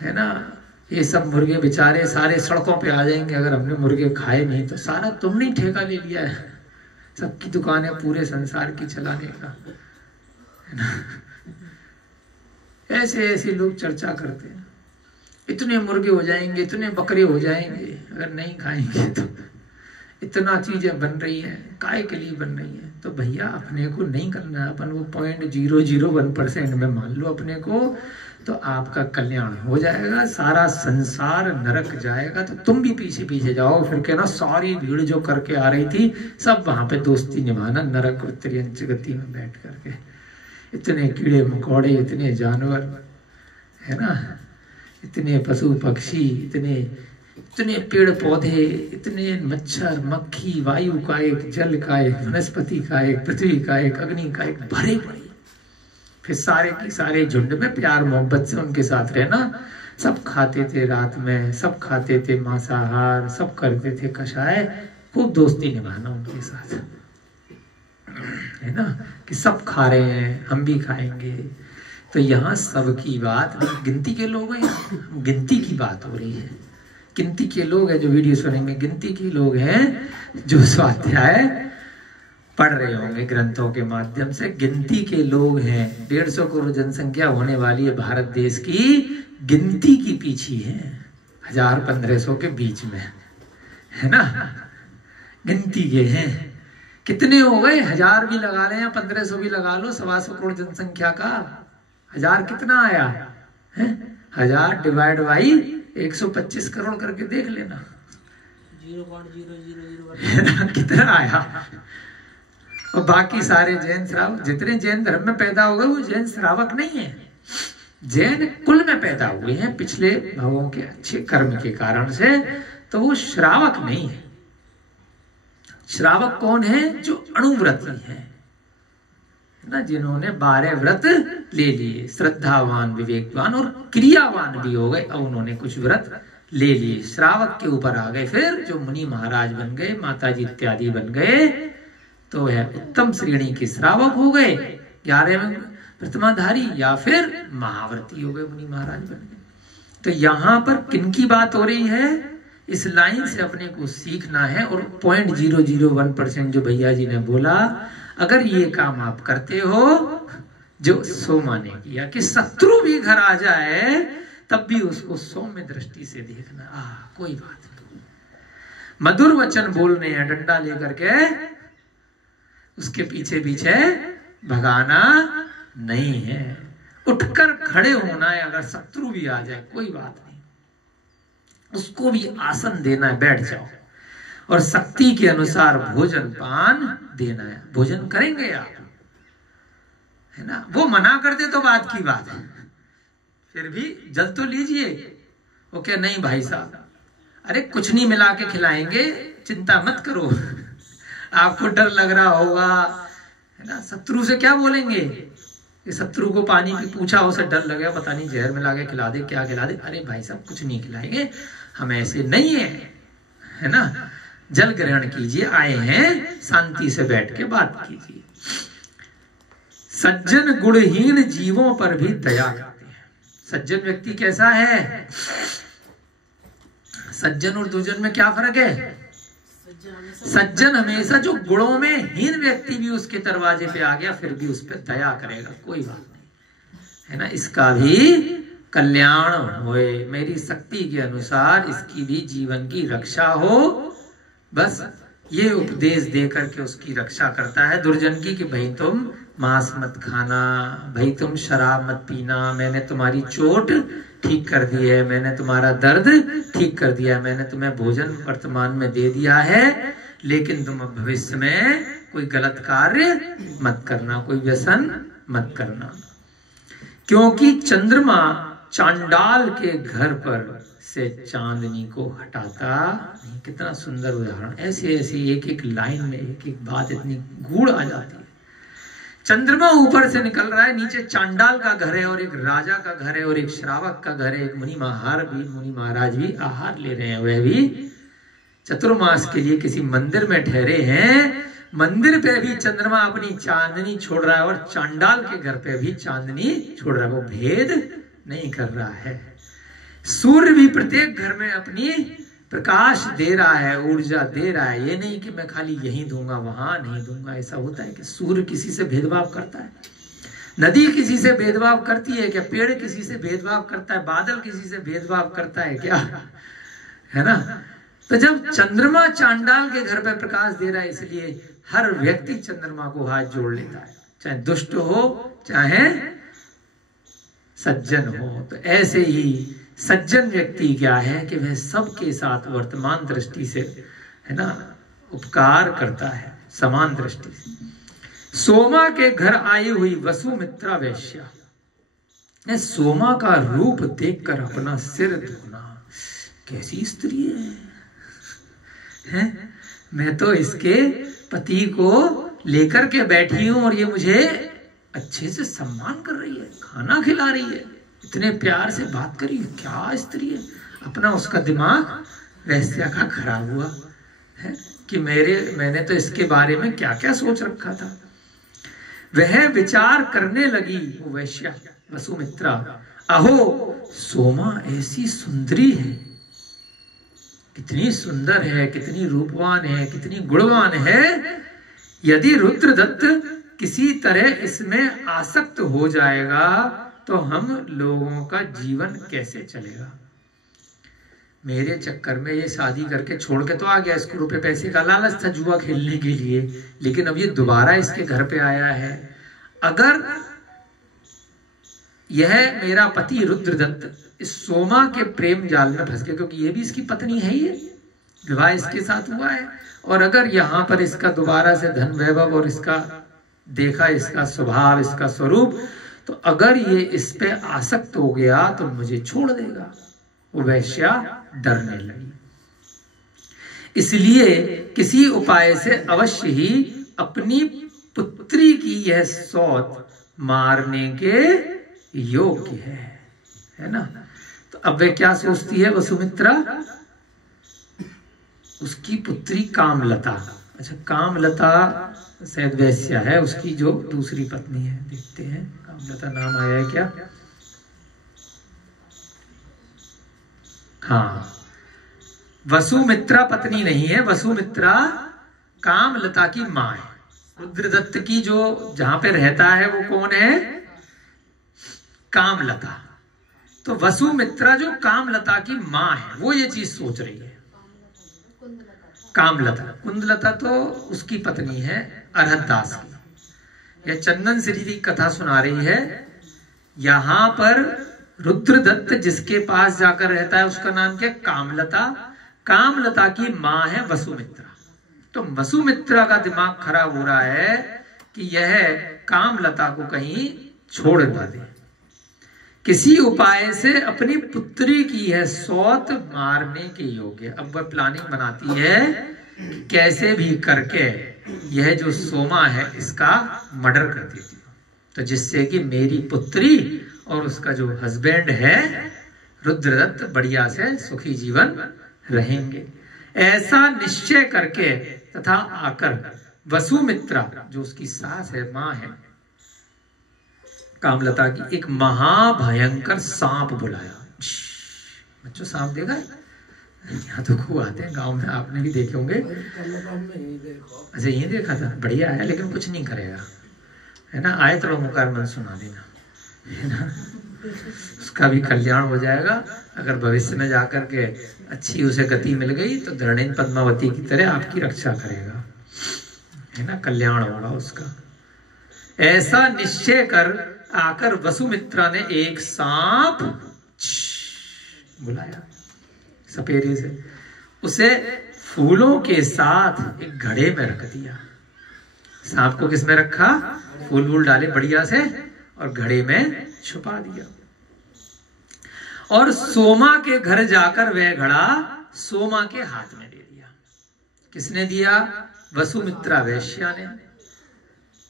है ना। ये सब मुर्गे बेचारे सारे सड़कों पे आ जाएंगे, अगर हमने मुर्गे खाए नहीं तो। सारा तुमने ठेका ले लिया है सबकी दुकानें पूरे संसार की चलाने का, है ना। ऐसे ऐसे लोग चर्चा करते हैं, इतने मुर्गे हो जाएंगे, इतने बकरे हो जाएंगे अगर नहीं खाएंगे तो, इतना चीजें बन रही हैं, काय के लिए बन रही हैं? तो भैया अपने को नहीं करना, अपन वो 0.001% में मान लो अपने को, तो आपका कल्याण हो जाएगा, सारा संसार नरक जाएगा। तो तुम भी पीछे पीछे जाओ, फिर कहना सारी भीड़ जो करके आ रही थी सब वहां पे दोस्ती निभाना नरक उत्तरी गति में बैठ करके। इतने कीड़े मकोड़े, इतने जानवर, है ना, इतने पशु पक्षी, इतने पेड़ पौधे, इतने मच्छर मक्खी, वायु का एक, जल का एक, वनस्पति का एक, पृथ्वी का एक, अग्नि का एक, भरे पड़े। फिर सारे की सारे झुंड में प्यार मोहब्बत से उनके साथ रहना। सब खाते थे रात में, सब खाते थे मांसाहार, सब करते थे कषाय, खूब दोस्ती निभाना उनके साथ, है ना, कि सब खा रहे हैं हम भी खाएंगे। तो यहाँ सबकी बात, गिनती के लोग हैं, गिनती की बात हो रही है, गिनती के लोग हैं जो वीडियो सुनेंगे, गिनती के लोग हैं जो स्वाध्याय पढ़ रहे होंगे ग्रंथों के माध्यम से, गिनती के लोग हैं। 150 करोड़ जनसंख्या होने वाली है भारत देश की, गिनती की पीछे है, 1000-1500 के बीच में, है ना, गिनती के हैं। कितने हो गए? 1000 भी लगा लें या 1500 भी लगा लो, 125 करोड़ जनसंख्या का 1000 कितना आया है? 1000 डिवाइड बाई 125 करोड़ करके देख लेना, 0.0001 कितना आया। और बाकी सारे जैन श्रावक, जितने जैन धर्म में पैदा हो गए वो जैन श्रावक नहीं है, जैन कुल में पैदा हुए हैं पिछले भावों के अच्छे कर्म के कारण से, तो वो श्रावक नहीं है। श्रावक कौन है? जो अणुव्रती है ना, जिन्होंने 12 व्रत ले लिए, श्रद्धावान, विवेकवान और क्रियावान भी हो गए, अब उन्होंने कुछ व्रत ले लिए, श्रावक के ऊपर आ गए। फिर जो मुनि महाराज बन गए, माताजी इत्यादि बन गए, तो है उत्तम श्रेणी के श्रावक हो गए, 11वें प्रतिमाधारी, या फिर महाव्रती हो गए, मुनि महाराज बन गए। तो यहाँ पर किनकी बात हो रही है? इस लाइन से अपने को सीखना है। और 0.001% जो भैया जी ने बोला, अगर ये काम आप करते हो, जो सोमा ने किया, कि शत्रु भी घर आ जाए तब भी उसको सौम्य दृष्टि से देखना, कोई बात नहीं, मधुर वचन बोलने हैं, डंडा लेकर के उसके पीछे पीछे भगाना नहीं है, उठकर खड़े होना है। अगर शत्रु भी आ जाए कोई बात नहीं, उसको भी आसन देना है, बैठ जाओ, और शक्ति के अनुसार भोजन पान देना है। भोजन करेंगे आप, है ना, वो मना करते तो बात की बात है, फिर भी जल तो लीजिए। वो क्या, नहीं भाई साहब, अरे कुछ नहीं मिला के खिलाएंगे, चिंता मत करो। आपको डर लग रहा होगा, है ना, शत्रु से क्या बोलेंगे? ये शत्रु को पानी भी पूछा, उसे डर लगे, पता नहीं जहर मिला के खिला दे, क्या खिला दे। अरे भाई साहब कुछ नहीं खिलाएंगे, हम ऐसे नहीं है, है ना, जल ग्रहण कीजिए, आए हैं शांति से बैठ के बात कीजिए। सज्जन गुणहीन जीवों पर भी दया करते हैं। सज्जन व्यक्ति कैसा है? सज्जन और दुर्जन में क्या फर्क है? सज्जन हमेशा, जो गुणों में हीन व्यक्ति भी उसके दरवाजे पे आ गया फिर भी उस पर दया करेगा, कोई बात नहीं, है ना, इसका भी कल्याण होए, मेरी शक्ति के अनुसार इसकी भी जीवन की रक्षा हो, बस ये उपदेश दे करके उसकी रक्षा करता है। दुर्जन की कि भाई तुम मांस मत खाना, भाई तुम शराब मत पीना, मैंने तुम्हारी चोट ठीक कर दी है, मैंने तुम्हारा दर्द ठीक कर दिया है, मैंने तुम्हें भोजन वर्तमान में दे दिया है, लेकिन तुम भविष्य में कोई गलत कार्य मत करना, कोई व्यसन मत करना। क्योंकि चंद्रमा चांडाल के घर पर से चांदनी को हटाता नहीं। कितना सुंदर उदाहरण, ऐसे ऐसे एक एक लाइन में एक एक बात इतनी गूढ़ आ जाती है। चंद्रमा ऊपर से निकल रहा है, नीचे चांडाल का घर है और एक राजा का घर है और एक श्रावक का घर है, एक मुनि महाराज भी आहार ले रहे हैं, वह भी चतुर्मास के लिए किसी मंदिर में ठहरे हैं। मंदिर पे भी चंद्रमा अपनी चांदनी छोड़ रहा है और चांडाल के घर पे भी चांदनी छोड़ रहा है, वो भेद नहीं कर रहा है। सूर्य भी प्रत्येक घर में अपनी प्रकाश दे रहा है, ऊर्जा दे रहा है, ये नहीं कि मैं खाली यहीं दूंगा वहां नहीं दूंगा। ऐसा होता है कि सूर्य किसी से भेदभाव करता है? नदी किसी से भेदभाव करती है क्या? पेड़ किसी से भेदभाव करता है? बादल किसी से भेदभाव करता है क्या? है ना, तो जब चंद्रमा चांडाल के घर पे प्रकाश दे रहा है, इसलिए हर व्यक्ति चंद्रमा को हाथ जोड़ लेता है, चाहे दुष्ट हो चाहे सज्जन हो। तो ऐसे ही सज्जन व्यक्ति क्या है कि वह सबके साथ वर्तमान दृष्टि से, है ना, उपकार करता है, समान दृष्टि से। सोमा के घर आई हुई वसुमित्रा वैश्या ने सोमा का रूप देखकर अपना सिर धोना। कैसी स्त्री है? मैं तो इसके पति को लेकर के बैठी हूं और ये मुझे अच्छे से सम्मान कर रही है, खाना खिला रही है, इतने प्यार से बात कर रही है। क्या स्त्री है! अपना उसका दिमाग वैश्या का खराब हुआ है कि मैंने तो इसके बारे में क्या क्या सोच रखा था। वह विचार करने लगी, वो वैश्या वसुमित्रा, अहो सोमा ऐसी सुंदरी है, कितनी सुंदर है, कितनी रूपवान है, कितनी गुणवान है। यदि रुद्रदत्त किसी तरह इसमें आसक्त हो जाएगा तो हम लोगों का जीवन कैसे चलेगा। मेरे चक्कर में ये शादी करके छोड़ के तो आ गया, इसको रुपए पैसे का लालच था जुआ खेलने के लिए, लेकिन अब ये दोबारा इसके घर पे आया है। अगर यह मेरा पति रुद्रदत्त इस सोमा के प्रेम जाल में फंस गया, क्योंकि ये भी इसकी पत्नी है, ही विवाह इसके साथ हुआ है, और अगर यहाँ पर इसका दोबारा से धन वैभव और इसका देखा, इसका स्वभाव, इसका स्वरूप, तो अगर ये इस पे आसक्त हो गया तो मुझे छोड़ देगा। वो वैश्या डरने लगी, इसलिए किसी उपाय से अवश्य ही अपनी पुत्री की यह सौत मारने के योग्य है ना। तो अब वे क्या सोचती है वसुमित्रा, उसकी पुत्री कामलता, अच्छा कामलता शायद वैश्या है, उसकी जो दूसरी पत्नी है, देखते हैं कामलता नाम आया है क्या। हाँ, वसुमित्रा पत्नी नहीं है, वसुमित्रा कामलता की मां है। रुद्रदत्त की जो जहां पे रहता है वो कौन है, कामलता। तो वसुमित्रा जो कामलता की मां है वो ये चीज सोच रही है। कामलता, कुंदलता तो उसकी पत्नी है अरहतदास की। यह चंदन श्री की कथा सुना रही है। यहां पर रुद्रदत्त जिसके पास जाकर रहता है उसका नाम क्या, कामलता। कामलता की मां है वसुमित्रा। तो वसुमित्रा का दिमाग खराब हो रहा है कि यह कामलता को कहीं छोड़ ना दे, किसी उपाय से अपनी पुत्री की है सौत मारने के योग्य। अब वह प्लानिंग बनाती है कैसे भी करके यह जो सोमा है इसका मर्डर कर देती हूँ, तो जिससे कि मेरी पुत्री और उसका जो हस्बैंड है रुद्रदत्त बढ़िया से सुखी जीवन रहेंगे। ऐसा निश्चय करके तथा आकर वसुमित्रा जो उसकी सास है, मां है कामलता की, एक महाभयंकर सांप बुलाया। बच्चों सांप देखा, यहाँ तो खूब आते हैं गांव में, आपने भी देखे होंगे। अच्छा ये देखा था, बढ़िया है, लेकिन कुछ नहीं करेगा, है ना। आए तो मुकार मन सुना देना, है ना, उसका भी कल्याण हो जाएगा। अगर भविष्य में जाकर के अच्छी उसे गति मिल गई तो धरणीन पद्मावती की तरह आपकी रक्षा करेगा, है ना, कल्याण होगा उसका। ऐसा निश्चय कर आकर वसुमित्रा ने एक सांप बुलाया सपेरे से, उसे फूलों के साथ एक घड़े में रख दिया। सांप को किस में रखा, फूल वूल डाले बढ़िया से और घड़े में छुपा दिया। और सोमा के घर जाकर वह घड़ा सोमा के हाथ में दे दिया। किसने दिया, वसुमित्रा वैश्या ने,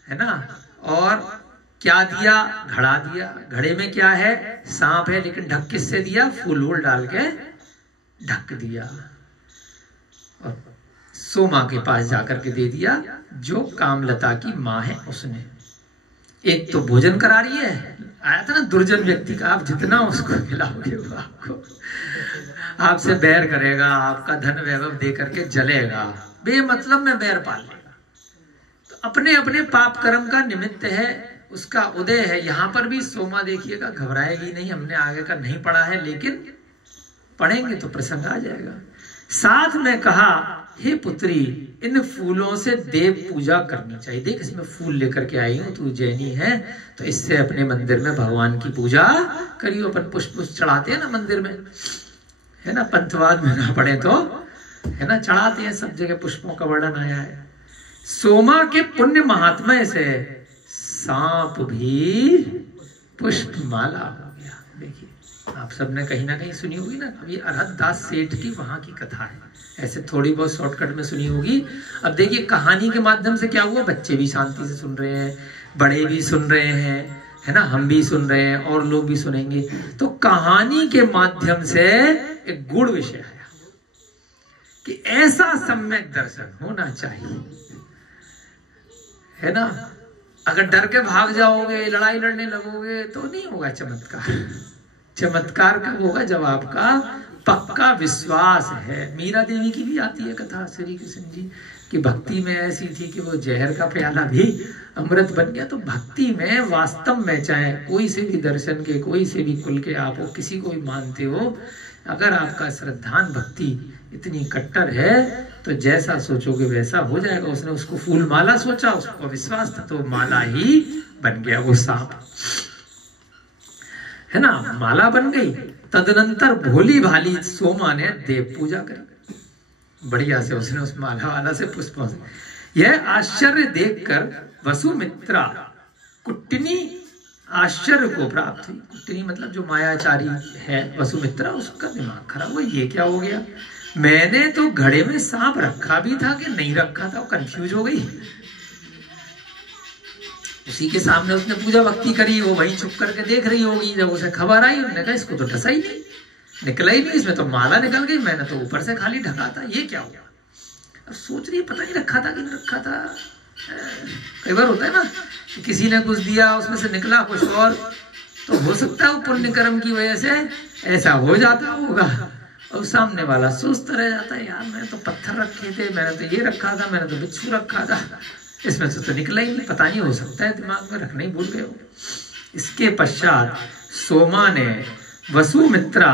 है ना। और क्या दिया, घड़ा दिया। घड़े में क्या है, सांप है, लेकिन ढक किससे दिया, फूल वूल डाल के ढक दिया। और सोमा के पास जाकर के दे दिया, जो कामलता की मां है उसने। एक तो भोजन करा रही है, आया था ना दुर्जन व्यक्ति का, आप जितना उसको खिलाओगे वो आपको आपसे बैर करेगा, आपका धन वैभव दे करके जलेगा, बेमतलब में बैर पाल लेगा। तो अपने अपने पाप कर्म का निमित्त है, उसका उदय है। यहां पर भी सोमा देखिएगा घबराएगी नहीं, हमने आगे का नहीं पढ़ा है, लेकिन पढ़ेंगे तो प्रसंग आ जाएगा। साथ में कहा, हे पुत्री, इन फूलों से देव पूजा करनी चाहिए। देख इसमें फूल लेकर के आई हूं, तू जैनी है तो इससे अपने मंदिर में भगवान की पूजा करियो। अपन पुष्प चढ़ाते हैं ना मंदिर में, है ना, पंथवाद में ना पड़े तो, है ना, चढ़ाते हैं, सब जगह पुष्पों का वर्णन आया है। सोमा के पुण्य महात्म्य से सांप भी पुष्प माला हो गया। देखिए आप सबने कहीं ना कहीं सुनी होगी ना, अभी अरहत दास सेठ की वहां की कथा है, ऐसे थोड़ी बहुत शॉर्टकट में सुनी होगी। अब देखिए कहानी के माध्यम से क्या हुआ, बच्चे भी शांति से सुन रहे हैं, बड़े भी सुन रहे हैं, है ना, हम भी सुन रहे हैं और लोग भी सुनेंगे। तो कहानी के माध्यम से एक गुण विषय आया कि ऐसा सम्यक दर्शन होना चाहिए, है ना। अगर डर के भाग जाओगे, लड़ाई लड़ने लगोगे तो नहीं होगा चमत्कार। चमत्कार कब होगा, जब आपका पक्का विश्वास है। मीरा देवी की भी आती है कथा, श्री कृष्ण जी की भक्ति में ऐसी थी कि वो जहर का प्याला भी अमृत बन गया। तो भक्ति में वास्तव में, चाहे कोई से भी दर्शन के, कोई से भी कुल के आप हो, किसी को भी मानते हो, अगर आपका श्रद्धान भक्ति इतनी कट्टर है तो जैसा सोचोगे वैसा हो जाएगा। उसने उसको फूल माला सोचा, उसको विश्वास था तो माला ही बन गया, वो सांप, है ना, माला बन गई। तदनंतर भोली भाली सोमा ने देव पूजा करी, बढ़िया से उसने उस माला वाला से पुष्पों से। यह आश्चर्य देखकर वसुमित्रा कुट्टिनी आश्चर्य को प्राप्त हुई। कुट्टिनी मतलब जो मायाचारी है वसुमित्रा, उसका दिमाग खराब हुआ, ये क्या हो गया, मैंने तो घड़े में सांप रखा भी था कि नहीं रखा था, वो कंफ्यूज हो गई। उसी के सामने उसने पूजा भक्ति करी, वो वहीं छुप करके देख रही होगी। जब उसे खबर आई, उन्होंने कहा इसको तो डसा ही नहीं, निकला ही नहीं, इसमें तो माला निकल गई, मैंने तो ऊपर से खाली ढका था, ये क्या हुआ। अब सोच रही है पता नहीं रखा था कि नहीं रखा था। कई बार होता है ना कि किसी ने कुछ दिया, उसमें से निकला कुछ और, तो हो सकता है वो पुण्य कर्म की वजह से ऐसा हो जाता होगा। और सामने वाला सोचता रह जाता है, यार मैंने तो पत्थर रखे थे, मैंने तो ये रखा था, मैंने तो बिच्छू रखा था, इसमें से तो निकला ही नहीं, पता नहीं, हो सकता है दिमाग में रखना ही भूल गए हो। इसके पश्चात सोमा ने वसुमित्रा,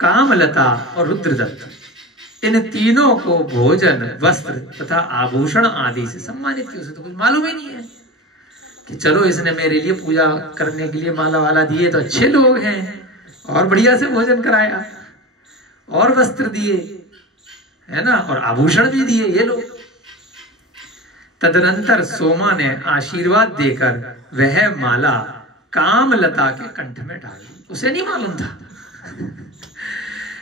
कामलता और रुद्रदत्त इन तीनों को भोजन, वस्त्र तथा आभूषण आदि से सम्मानित किया। उसे तो कुछ मालूम ही नहीं है कि चलो इसने मेरे लिए पूजा करने के लिए माला वाला दिए तो अच्छे लोग हैं, और बढ़िया से भोजन कराया और वस्त्र दिए, है ना, और आभूषण भी दिए ये लोग। तदनंतर सोमा ने आशीर्वाद देकर वह माला कामलता के कंठ में डाली। उसे नहीं मालूम था,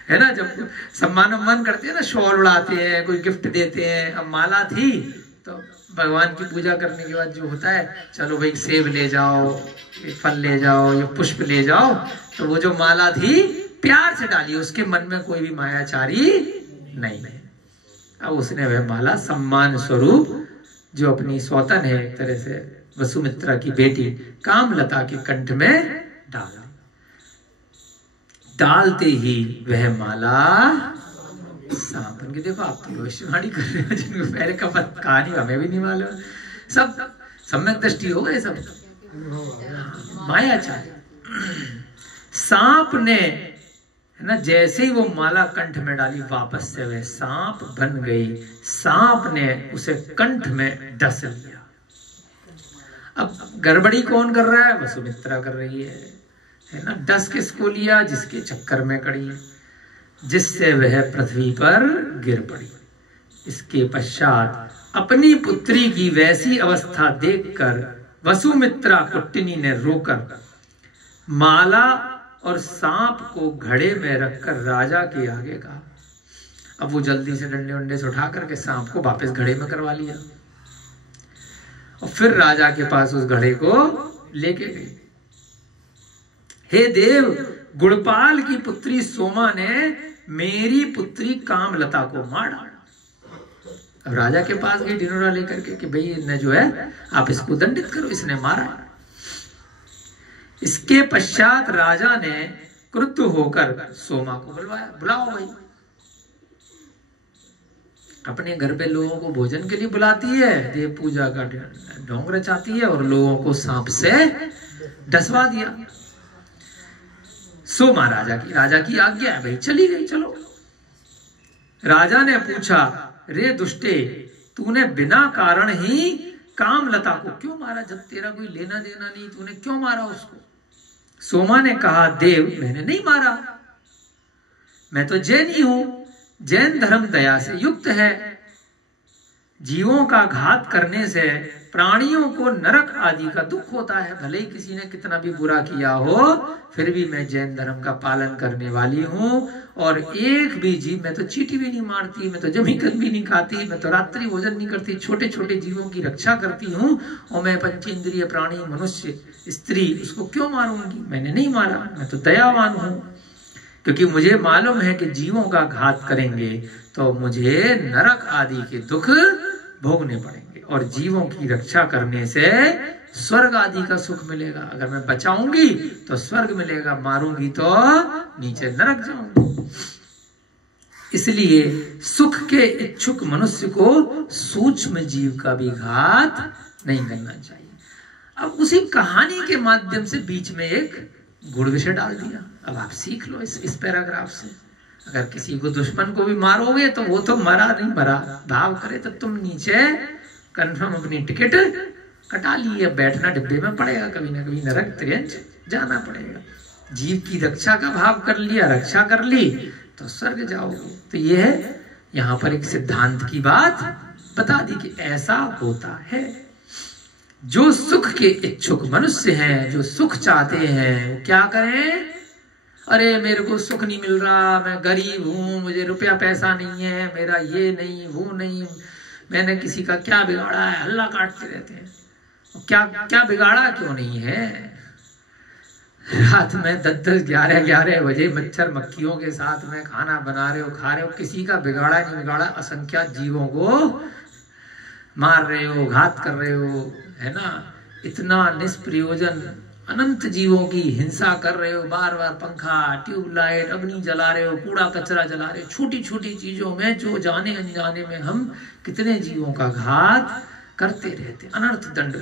है ना, जब सम्मान करते हैं ना, शॉल उड़ाते हैं, कोई गिफ्ट देते हैं। अब माला थी तो भगवान की पूजा करने के बाद जो होता है, चलो भाई सेब ले जाओ, ये फल ले जाओ, ये पुष्प ले जाओ, तो वो जो माला थी प्यार से डाली, उसके मन में कोई भी मायाचारी नहीं है। अब उसने वह माला सम्मान स्वरूप, जो अपनी सौतन है एक तरह से वसुमित्रा की बेटी कामलता के कंठ में डाल। डालते ही वह माला सांप बन गई। देखो आप तो भविष्यवाणी कर रहे हो, जिनको पहले का कहानी हमें भी नहीं मालूम, सब सम्यक दृष्टि हो गए, सब मायाचारी। सांप ने, है ना, जैसे ही वो माला कंठ में डाली, वापस से वह सांप बन गई। सांप ने उसे कंठ में डस लिया। अब गड़बड़ी कौन कर रहा है, वसुमित्रा कर रही है ना। डस किसको लिया, जिसके चक्कर में पड़ी, जिससे वह पृथ्वी पर गिर पड़ी। इसके पश्चात अपनी पुत्री की वैसी अवस्था देखकर वसुमित्रा कुट्टिनी ने रोकर माला और सांप को घड़े में रखकर राजा के आगे कहा। अब वो जल्दी से डंडे वंडे से उठा करके सांप को वापस घड़े में करवा लिया और फिर राजा के पास उस घड़े को लेके गई। हे देव, गुणपाल की पुत्री सोमा ने मेरी पुत्री कामलता को मार डाला। अब राजा के पास गई ढिंढोरा लेकर के कि भाई ने जो है आप इसको दंडित करो, इसने मारा। इसके पश्चात राजा ने क्रुद्ध होकर सोमा को बुलवाया। बुलाओ भाई, अपने घर पे लोगों को भोजन के लिए बुलाती है, देव पूजा का ढोंग रचाती है और लोगों को सांप से डसवा दिया। सोमा राजा की आज्ञा है भाई, चली गई। चलो राजा ने पूछा, रे दुष्टे, तूने बिना कारण ही कामलता को क्यों मारा? जब तेरा कोई लेना देना नहीं, तूने क्यों मारा उसको? सोमा ने कहा, देव, मैंने नहीं मारा, मैं तो जैन ही हूं। जैन धर्म दया से युक्त है। जीवों का घात करने से प्राणियों को नरक आदि का दुख होता है। भले ही किसी ने कितना भी बुरा किया हो, फिर भी मैं जैन धर्म का पालन करने वाली हूँ। और एक भी जीव, मैं तो चींटी भी नहीं मारती, मैं तो जमीकन भी नहीं खाती, मैं तो रात्रि भोजन नहीं करती, छोटे छोटे जीवों की रक्षा करती हूँ। और मैं पंचेंद्रिय प्राणी, मनुष्य, स्त्री, उसको क्यों मारूंगी? मैंने नहीं मारा, मैं तो दयावान हूँ। क्योंकि मुझे मालूम है कि जीवों का घात करेंगे तो मुझे नरक आदि के दुख भोगने पड़ेंगे, और जीवों की रक्षा करने से स्वर्ग आदि का सुख मिलेगा। अगर मैं बचाऊंगी तो स्वर्ग मिलेगा, मारूंगी तो नीचे नरक जाऊंगी। इसलिए सुख के इच्छुक मनुष्य को सूक्ष्म जीव का भी घात नहीं करना चाहिए। अब उसी कहानी के माध्यम से बीच में एक गुड़ विषय डाल दिया। अब आप सीख लो इस पैराग्राफ से। अगर किसी को, दुश्मन को भी मारोगे तो वो तो मरा नहीं मरा, भाव करे तो तुम नीचे कंफर्म अपनी टिकट कटा ली है, बैठना डिब्बे में पड़ेगा, कभी ना कभी नरक त्रियंच जाना पड़ेगा। जीव की रक्षा का भाव कर लिया, रक्षा कर ली तो स्वर्ग जाओगे। तो ये है यहाँ पर एक सिद्धांत की बात बता दी कि ऐसा होता है। जो सुख के इच्छुक मनुष्य हैं, जो सुख चाहते हैं, वो क्या करें? अरे मेरे को सुख नहीं मिल रहा, मैं गरीब हूं, मुझे रुपया पैसा नहीं है, मेरा ये नहीं वो नहीं, मैंने किसी का क्या बिगाड़ा है, हल्ला काटते रहते हैं। क्या क्या बिगाड़ा क्यों नहीं है? रात में 10-10, 11-11 बजे मच्छर मक्खियों के साथ में खाना बना रहे हो, खा रहे हो, किसी का बिगाड़ा नहीं बिगाड़ा, असंख्यात जीवों को मार रहे हो, घात कर रहे हो, है ना? इतना निष्प्रयोजन अनंत जीवों की हिंसा कर रहे हो, बार बार पंखा, ट्यूबलाइट, अग्नि जला रहे हो, कूड़ा कचरा जला रहे हो, छोटी छोटी चीजों में, जो जाने अनजाने में हम कितने जीवों का घात करते रहते, अनर्थ दंड,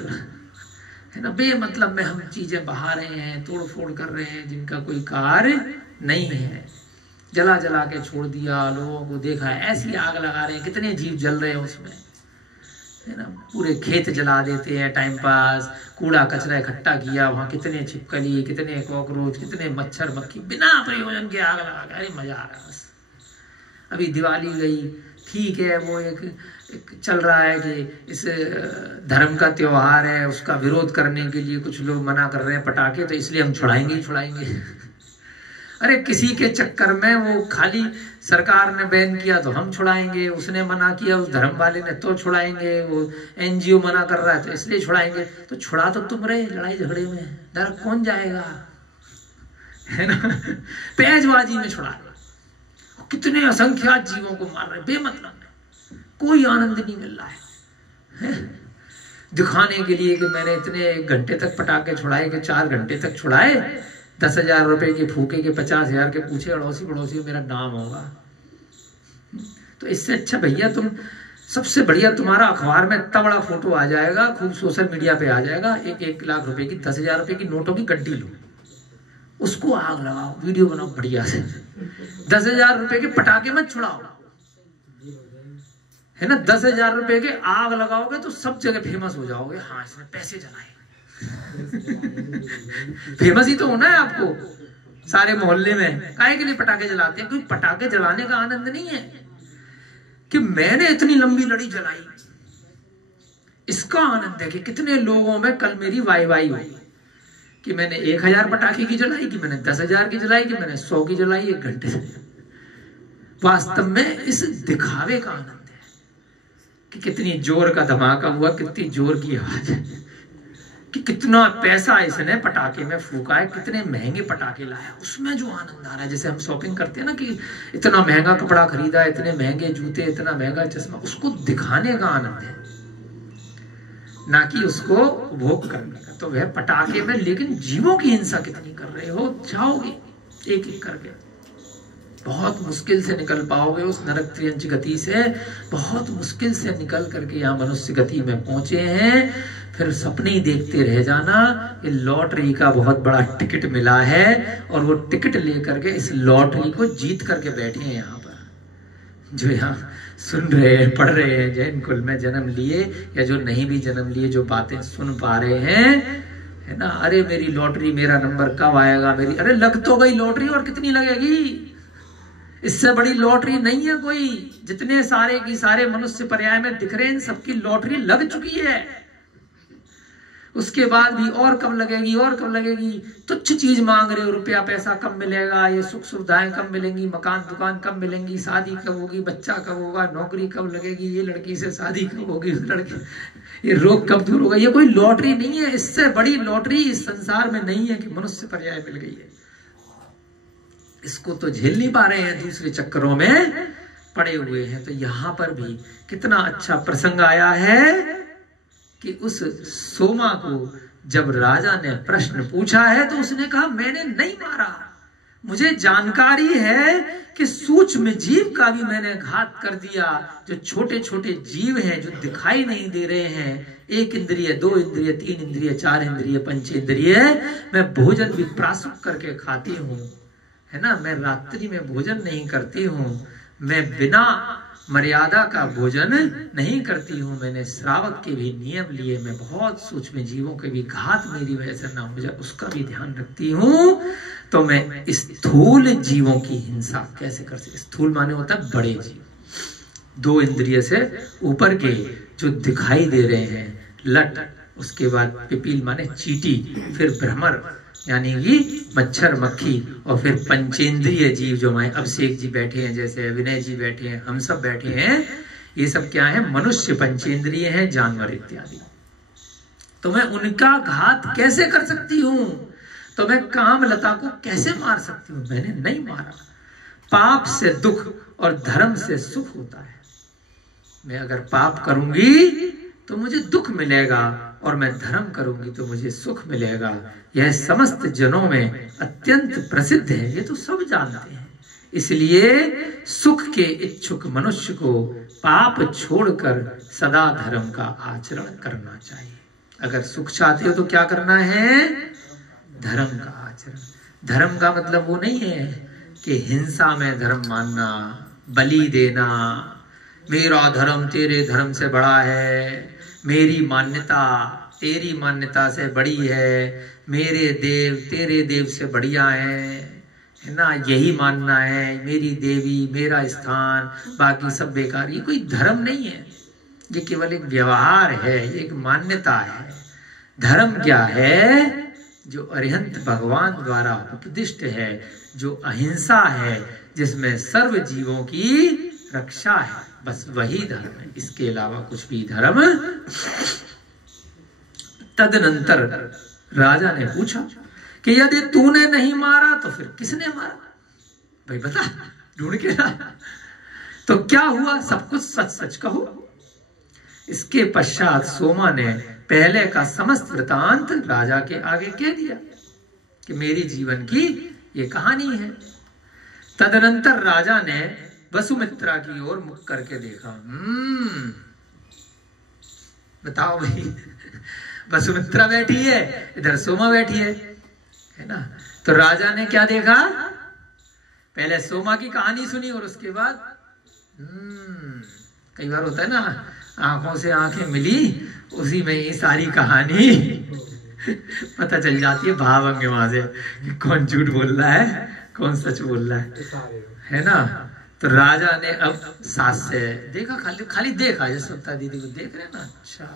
है ना? बेमतलब में हम चीजें बहा रहे हैं, तोड़ फोड़ कर रहे हैं, जिनका कोई कार्य नहीं है। जला जला के छोड़ दिया, लोगों को देखा है, ऐसी आग लगा रहे हैं, कितने जीव जल रहे हैं उसमें, है ना? पूरे खेत जला देते हैं टाइम पास, कूड़ा कचरा इकट्ठा किया, वहां कितने छिपकली, कितने कॉकरोच, कितने मच्छर मक्खी, बिना प्रयोजन के आग लगा के, अरे मजा आ रहा है। बस अभी दिवाली गई, ठीक है, वो एक चल रहा है कि इस धर्म का त्योहार है, उसका विरोध करने के लिए कुछ लोग मना कर रहे हैं पटाखे, तो इसलिए हम छुड़ाएंगे ही छुड़ाएंगे। अरे किसी के चक्कर में वो खाली सरकार ने बैन किया तो हम छुड़ाएंगे, उसने मना किया उस धर्म वाले ने तो छुड़ाएंगे, वो एनजीओ मना कर रहा है तो इसलिए छुड़ाएंगे। तो छुड़ा तो तुम रहे लड़ाई झगड़े में, नरक कौन जाएगा, है ना? पैजबाजी में छुड़ा रहे, कितने असंख्यात जीवों को मार रहे बेमतलब में, कोई आनंद नहीं मिल रहा है, दिखाने के लिए कि मैंने इतने घंटे तक पटाखे छुड़ाए, कि 4 घंटे तक छुड़ाए, 10,000 रुपए के फूके के 50,000 के पूछे अड़ोसी पड़ोसी मेरा नाम होगा। तो इससे अच्छा भैया तुम, सबसे बढ़िया तुम्हारा अखबार में इतना बड़ा फोटो आ जाएगा, खूब सोशल मीडिया पे आ जाएगा, 1 लाख रुपए की, 10,000 रुपए की नोटों की गड्डी लो, उसको आग लगाओ, वीडियो बनाओ बढ़िया से, 10,000 रुपए के पटाखे मत छुड़ाओ, है ना? 10,000 रुपए के आग लगाओगे तो सब जगह फेमस हो जाओगे, हाँ इसने पैसे जलाए। फेमस ही तो होना है आपको सारे मोहल्ले में। काहे के लिए पटाखे जलाते हैं? क्योंकि पटाखे जलाने का आनंद नहीं है कि मैंने इतनी लंबी लड़ी जलाई, इसका आनंद है कि कितने लोगों में कल मेरी वाई वाई हुई, कि मैंने 1000 पटाखे की जलाई, कि मैंने 10,000 की जलाई, कि मैंने 100 की जलाई 1 घंटे से। वास्तव में इस दिखावे का आनंद है कि कितनी जोर का धमाका हुआ, कितनी जोर की आवाज है, कि कितना पैसा इसने पटाखे में फूका है, कितने महंगे पटाखे लाया, उसमें जो आनंद आ रहा है। जैसे हम शॉपिंग करते हैं ना, कि इतना महंगा कपड़ा खरीदा, इतने महंगे जूते, इतना महंगा चश्मा, उसको दिखाने का आनंद है, ना कि उसको उपभोग करने का। तो वह पटाखे में, लेकिन जीवों की हिंसा कितनी कर रहे हो, जाओगे एक एक करके, बहुत मुश्किल से निकल पाओगे उस नरक त्रियंच गति से, बहुत मुश्किल से निकल करके यहाँ मनुष्य गति में पहुंचे हैं। फिर सपने ही देखते रह जाना, ये लॉटरी का बहुत बड़ा टिकट मिला है, और वो टिकट लेकर के इस लॉटरी को जीत करके बैठे हैं यहाँ पर। जो यहाँ सुन रहे हैं, पढ़ रहे हैं, जैन कुल में जन्म लिए या जो नहीं भी जन्म लिए, जो बातें सुन पा रहे हैं, है ना, अरे मेरी लॉटरी, मेरा नंबर कब आएगा, मेरी, अरे लग तो गई लॉटरी, और कितनी लगेगी? इससे बड़ी लॉटरी नहीं है कोई। जितने सारे की सारे मनुष्य पर्याय में दिख रहे हैं, सबकी लॉटरी लग चुकी है। उसके बाद भी और कब लगेगी, और कब लगेगी? तुच्छ चीज मांग रहे हो, रुपया पैसा कब मिलेगा, ये सुख सुविधाएं कब मिलेंगी, मकान दुकान कब मिलेंगी, शादी कब होगी, बच्चा कब होगा, नौकरी कब लगेगी, ये लड़की से शादी कब होगी, उस लड़के, ये रोग कब दूर होगा। ये कोई लॉटरी नहीं है। इससे बड़ी लॉटरी इस संसार में नहीं है कि मनुष्य पर्याय मिल गई है। इसको तो झेल नहीं पा रहे हैं, दूसरे चक्करों में पड़े हुए हैं। तो यहां पर भी कितना अच्छा प्रसंग आया है कि उस सोमा को जब राजा ने प्रश्न पूछा है तो उसने कहा मैंने नहीं मारा, मुझे जानकारी है कि सूक्ष्म जीव का भी मैंने घात कर दिया। जो छोटे छोटे जीव हैं, जो दिखाई नहीं दे रहे हैं, 1 इंद्रिय, 2 इंद्रिय, 3 इंद्रिय, 4 इंद्रिय, 5 इंद्रिय, मैं भोजन भी प्रासुक करके खाती हूँ, है ना, मैं रात्रि में भोजन नहीं करती हूँ, मैं बिना मर्यादा का भोजन नहीं करती हूँ, मैंने श्रावक के भी नियम लिए, मैं बहुत सूक्ष्म जीवों के भी घात मेरी वजह से ना हो जाए उसका भी ध्यान रखती हूँ। तो मैं स्थूल जीवों की हिंसा कैसे कर सकती? स्थूल माने होता है बड़े जीव, 2 इंद्रिय से ऊपर के जो दिखाई दे रहे हैं, लट, उसके बाद पिपील माने चींटी, फिर भ्रमर यानी कि मच्छर मक्खी, और फिर पंचेंद्रिय जीव जो हमारे अभिषेक जी बैठे हैं, जैसे विनय जी बैठे हैं, हम सब बैठे हैं, ये सब क्या है? मनुष्य पंचेंद्रिय हैं, जानवर इत्यादि। तो मैं उनका घात कैसे कर सकती हूँ? तो मैं कामलता को कैसे मार सकती हूँ? मैंने नहीं मारा। पाप से दुख और धर्म से सुख होता है। मैं अगर पाप करूंगी तो मुझे दुख मिलेगा, और मैं धर्म करूंगी तो मुझे सुख मिलेगा। यह समस्त जनों में अत्यंत प्रसिद्ध है, ये तो सब जानते हैं। इसलिए सुख के इच्छुक मनुष्य को पाप छोड़कर सदा धर्म का आचरण करना चाहिए। अगर सुख चाहते हो तो क्या करना है? धर्म का आचरण। धर्म का मतलब वो नहीं है कि हिंसा में धर्म मानना, बलि देना, मेरा धर्म तेरे धर्म से बड़ा है, मेरी मान्यता तेरी मान्यता से बड़ी है, मेरे देव तेरे देव से बढ़िया है ना, यही मानना है, मेरी देवी मेरा स्थान, बाकी सब बेकार। ये कोई धर्म नहीं है, ये केवल एक व्यवहार है, एक मान्यता है। धर्म क्या है? जो अरिहंत भगवान द्वारा उपदिष्ट है, जो अहिंसा है, जिसमें सर्व जीवों की रक्षा है, बस वही धर्म है। इसके अलावा कुछ भी धर्म। तदनंतर राजा ने पूछा कि यदि तूने नहीं मारा तो फिर किसने मारा? भाई बता, ढूंढ के ला। तो क्या हुआ? सब कुछ सच सच कहो। इसके पश्चात सोमा ने पहले का समस्त वृतांत राजा के आगे कह दिया कि मेरी जीवन की ये कहानी है। तदनंतर राजा ने वसुमित्रा की ओर मुख करके देखा। बताओ भाई, वसुमित्रा बैठी है, इधर सोमा बैठी है ना। तो राजा ने क्या देखा? पहले सोमा की कहानी सुनी और उसके बाद कई बार होता है ना, आंखों से आंखें मिली, उसी में ये सारी कहानी पता चल जाती है भावंग वहां से, कौन झूठ बोल रहा है कौन सच बोल रहा है ना। तो राजा ने अब सास से देखा, खाली देखा, जसवंता दीदी को देख रहे ना, अच्छा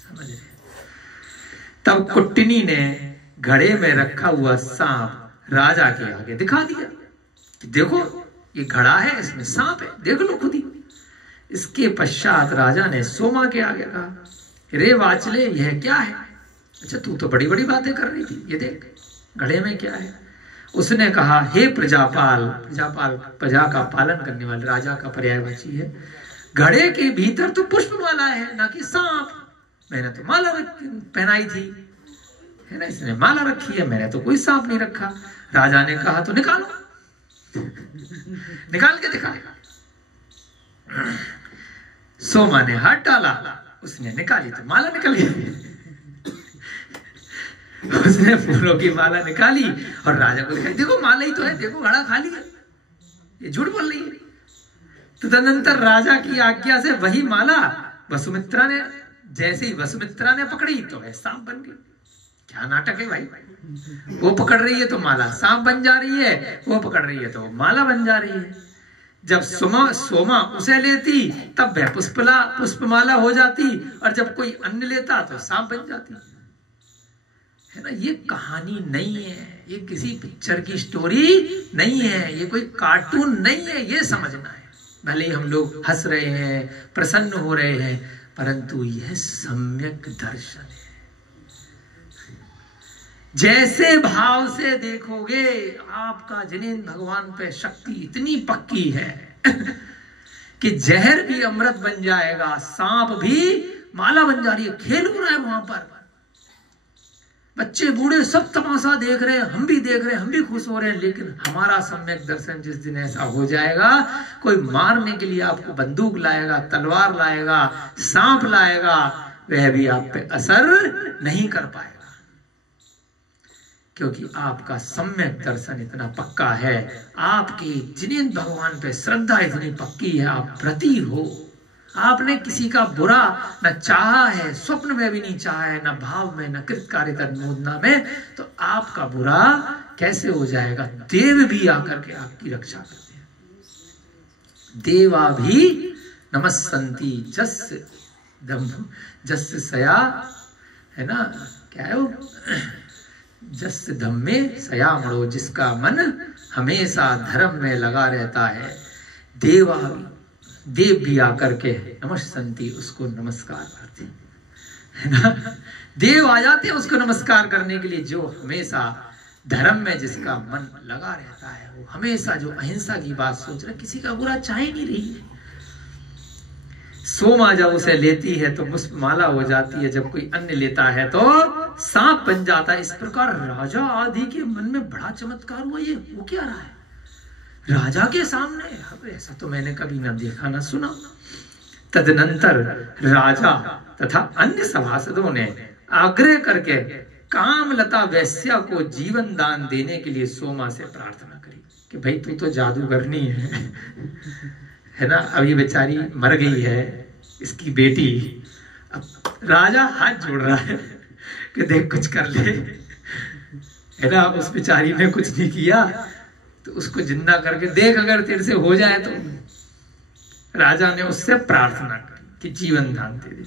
समझ रहे। तब कुट्टिनी ने घड़े में रखा हुआ सांप राजा के आगे दिखा दिया कि देखो ये घड़ा है, इसमें सांप है, देख लो खुद ही। इसके पश्चात राजा ने सोमा के आगे कहा, रे वाचले यह क्या है? अच्छा तू तो बड़ी बड़ी बातें कर रही थी, ये देख घड़े में क्या है। उसने कहा, हे प्रजापाल, प्रजापाल प्रजा का पालन करने वाले, राजा का पर्यायवाची है, घड़े के भीतर तो पुष्पमाला है ना कि सांप। मैंने तो माला पहनाई थी, है ना, इसने माला रखी है, मैंने तो कोई सांप नहीं रखा। राजा ने कहा तो निकालो, निकाल के दिखा। सोमा ने हाथ डाला, उसने निकाली तो माला निकल गई। उसने फूलों की माला निकाली और राजा को दिखाई, देखो माला ही तो है, देखो घड़ा खाली है, ये झूठ बोल रही है। तदनंतर राजा की आज्ञा से वही माला वसुमित्रा ने, जैसे ही वसुमित्रा ने पकड़ी तो वह सांप बन गई। क्या नाटक है भाई, वो पकड़ रही है तो माला सांप बन जा रही है, वो पकड़ रही है तो माला बन जा रही है। जब सोमा उसे लेती तब वह पुष्पमाला हो जाती, और जब कोई अन्य लेता तो सांप बन जाती है ना। ये कहानी नहीं है, ये किसी पिक्चर की स्टोरी नहीं है, ये कोई कार्टून नहीं है, ये समझना है। भले ही हम लोग हंस रहे हैं, प्रसन्न हो रहे हैं, परंतु यह सम्यक दर्शन है। जैसे भाव से देखोगे, आपका जिनेंद्र भगवान पे शक्ति इतनी पक्की है कि जहर भी अमृत बन जाएगा, सांप भी माला बन जा रही है। खेल हो रहा है वहां पर, बच्चे बूढ़े सब तमाशा देख रहे हैं, हम भी देख रहे हैं, हम भी खुश हो रहे हैं। लेकिन हमारा सम्यक दर्शन जिस दिन ऐसा हो जाएगा, कोई मारने के लिए आपको बंदूक लाएगा, तलवार लाएगा, सांप लाएगा, वह भी आप पे असर नहीं कर पाएगा, क्योंकि आपका सम्यक दर्शन इतना पक्का है, आपकी जिनेंद्र भगवान पे श्रद्धा इतनी पक्की है, आप व्रती हो, आपने किसी का बुरा न चाहा है, स्वप्न में भी नहीं चाहा है, न भाव में, न कृतकार्य तन्मोदना में, तो आपका बुरा कैसे हो जाएगा। देव भी आकर के आपकी रक्षा करते हैं। देवा भी नमस्सन्ति जस्य सया, है ना, क्या है वो, जस धम्मे सयामणो, जिसका मन हमेशा धर्म में लगा रहता है। देव भी आकर के नमस्सन्ति, उसको नमस्कार करते है ना। देव आ जाते हैं उसको नमस्कार करने के लिए, जो हमेशा धर्म में जिसका मन लगा रहता है, वो हमेशा जो अहिंसा की बात सोच रहा है, किसी का बुरा चाह ही नहीं रही है। सोमा जब उसे लेती है तो पुष्पमाला हो जाती है, जब कोई अन्य लेता है तो सांप बन जाता है। इस प्रकार राजा आदि के मन में बड़ा चमत्कार हुआ। ये वो क्या रहा है राजा के सामने, ऐसा तो मैंने कभी ना देखा ना सुना। तदनंतर राजा तथा अन्य सभासदों ने आग्रह करके कामलता वैश्या को जीवन दान देने के लिए सोमा से प्रार्थना करी कि भाई तू तो जादूगरनी है ना, अभी बेचारी मर गई है इसकी बेटी। अब राजा हाथ जोड़ रहा है कि देख कुछ कर ले, है ना, उस बेचारी ने कुछ नहीं किया तो उसको जिंदा करके देख, अगर तेरे से हो जाए तो। राजा ने उससे प्रार्थना की कि जीवन दान दे दे।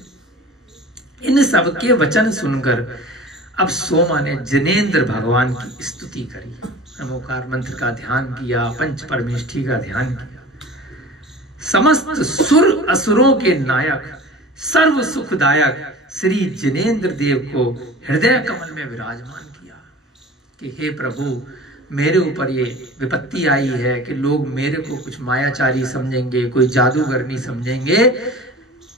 इन सब के वचन सुनकर अब सोमा ने जिनेंद्र भगवान की स्तुति करी, नमोकार मंत्र का ध्यान किया, पंच परमेष्ठी का ध्यान किया। समस्त सुर असुरों के नायक, सर्व सुखदायक श्री जिनेंद्र देव को हृदय कमल में विराजमान किया कि हे प्रभु, मेरे ऊपर ये विपत्ति आई है कि लोग मेरे को कुछ मायाचारी समझेंगे, कोई जादूगरनी समझेंगे,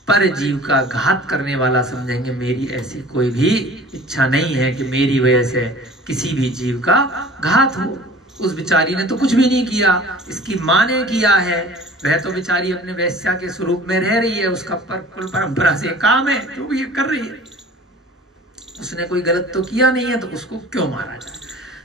पर जीव का घात करने वाला समझेंगे। मेरी ऐसी कोई भी इच्छा नहीं है कि मेरी वजह से किसी भी जीव का घात हो। उस बेचारी ने तो कुछ भी नहीं किया, इसकी माँ ने किया है। वह तो बेचारी अपने वैश्या के स्वरूप में रह रही है, उसका कुल परंपरा से काम है जो भी ये कर रही है, उसने कोई गलत तो किया नहीं है, तो उसको क्यों मारा जाए।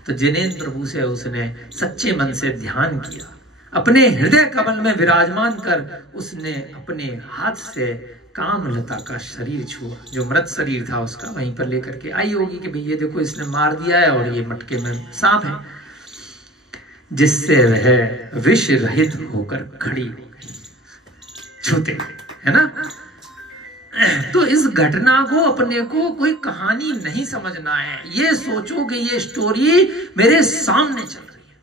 तो जिनेंद्र प्रभु से उसने सच्चे मन से ध्यान किया, अपने हृदय कमल में विराजमान कर उसने अपने हाथ से कामलता का शरीर छुआ, जो मृत शरीर था उसका, वहीं पर लेकर के आई होगी कि भाई ये देखो इसने मार दिया है और ये मटके में सांप है, जिससे वह विष रहित होकर खड़ी हो गई, छूते, है ना। तो इस घटना को अपने को कोई कहानी नहीं समझना है, ये सोचो कि ये स्टोरी मेरे सामने चल रही है,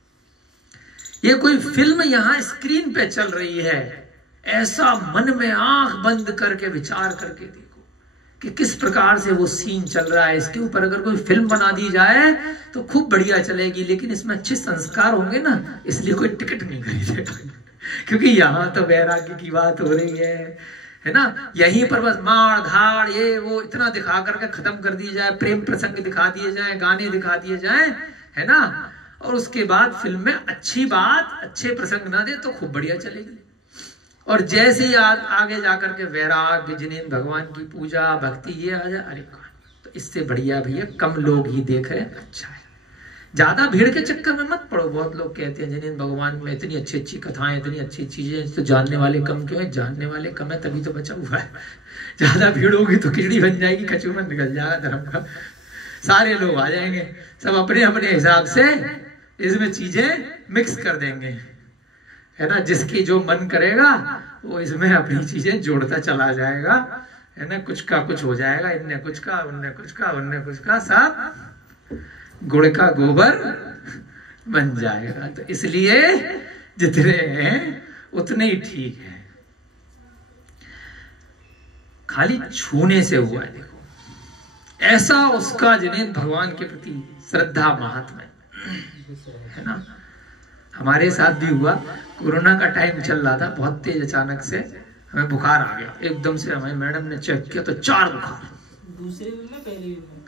ये कोई फिल्म यहाँ स्क्रीन पे चल रही है। ऐसा मन में आंख बंद करके विचार करके देखो कि किस प्रकार से वो सीन चल रहा है। इसके ऊपर अगर कोई फिल्म बना दी जाए तो खूब बढ़िया चलेगी, लेकिन इसमें अच्छे संस्कार होंगे ना, इसलिए कोई टिकट नहीं खरीदेगा क्योंकि यहाँ तो वैराग्य की बात हो रही है ना। यहीं पर बस मार धाड़ ये वो इतना दिखा करके खत्म कर दी जाए, प्रेम प्रसंग दिखा दिए जाए, गाने दिखा दिए जाए, है ना, और उसके बाद फिल्म में अच्छी बात, अच्छे प्रसंग ना दे तो खूब बढ़िया चलेगी। और जैसे ही आगे जाकर के वैराग्य, जिनेंद्र भगवान की पूजा, भक्ति, ये आ जाए, अरे तो इससे बढ़िया भैया कम लोग ही देख रहे हैं, अच्छा है। ज्यादा भीड़ के चक्कर में मत पड़ो। बहुत लोग कहते हैं जिन्हें भगवान में इतनी अच्छी अच्छी कथाएं, इतनी अच्छी चीजें, तो जानने वाले कम क्यों है? जानने वाले कम है तभी तो बचा हुआ है। ज्यादा भीड़ होगी तो खिचड़ी बन जाएगी, कचूमर निकल जाएगा धर्म का, सारे लोग आ जाएंगे, सब अपने अपने हिसाब से इसमें चीजें मिक्स कर देंगे, है ना। जिसकी जो मन करेगा वो इसमें अपनी चीजें जोड़ता चला जाएगा, है ना। कुछ का कुछ हो जाएगा, इनने कुछ का, उनने कुछ का, उनने कुछ का, सब गुड़ का गोबर बन जाएगा। तो इसलिए जितने हैं उतने ही ठीक है। खाली छूने से हुआ है, देखो ऐसा उसका जिन्हें भगवान के प्रति श्रद्धा महात्मा है ना। हमारे साथ भी हुआ, कोरोना का टाइम चल रहा था, बहुत तेज अचानक से हमें बुखार आ गया एकदम से। हमें मैडम ने चेक किया तो 4 बुखार, दूसरे भी में पहले भी में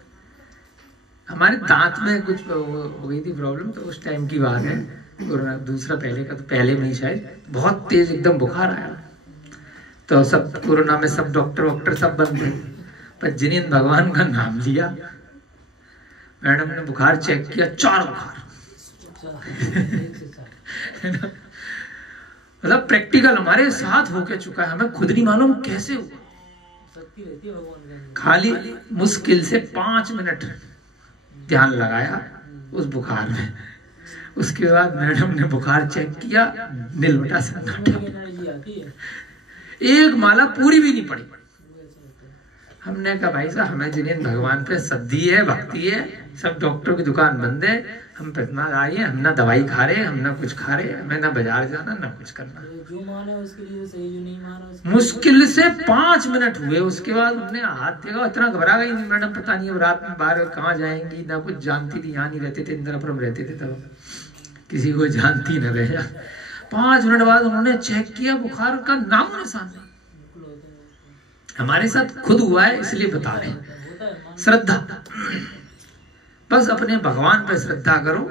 हमारे दांत में कुछ हो गई थी प्रॉब्लम, तो उस टाइम की बात है। कोरोना दूसरा पहले का, तो पहले में ही शायद बहुत तेज एकदम बुखार आया। तो सब कोरोना में सब डॉक्टर वॉक्टर सब बंद थे, पर जिन्हें भगवान का नाम लिया, मैडम ने बुखार चेक किया 4 बुखार मतलब प्रैक्टिकल हमारे साथ होके चुका है, हमें खुद नहीं मालूम कैसे हुआ। शक्ति रहती है भगवान का। खाली मुश्किल से 5 मिनट ध्यान लगाया उस बुखार में, उसके बाद मैडम ने बुखार चेक किया, नीलबटा सन्नाटा, एनर्जी आती है। एक माला पूरी भी नहीं पड़ी। हमने कहा भाई साहब हमें जिन्हें भगवान पे श्रद्धा है, भक्ति है, सब डॉक्टर की दुकान बंद है, हम पटना आए हैं, हम ना दवाई खा रहे, हम ना कुछ खा रहे, हमें ना बाजार जाना ना कुछ करना। जो माना उसके लिए सही, जो नहीं माना उसके मुश्किल से 5 मिनट हुए, उसके बाद हमने हाथ देखा, इतना घबरा गई मैडम, पता नहीं अब रात में बाहर कहाँ जाएंगी, ना कुछ जानती थी। यहाँ नहीं रहते थे, इंदिरापुरम रहते थे तब, किसी को जानती न रहे। 5 मिनट बाद उन्होंने चेक किया, बुखार का नाम निशान नहीं। हमारे साथ खुद हुआ है इसलिए बता रहे हैं। श्रद्धा, बस अपने भगवान पर श्रद्धा करो,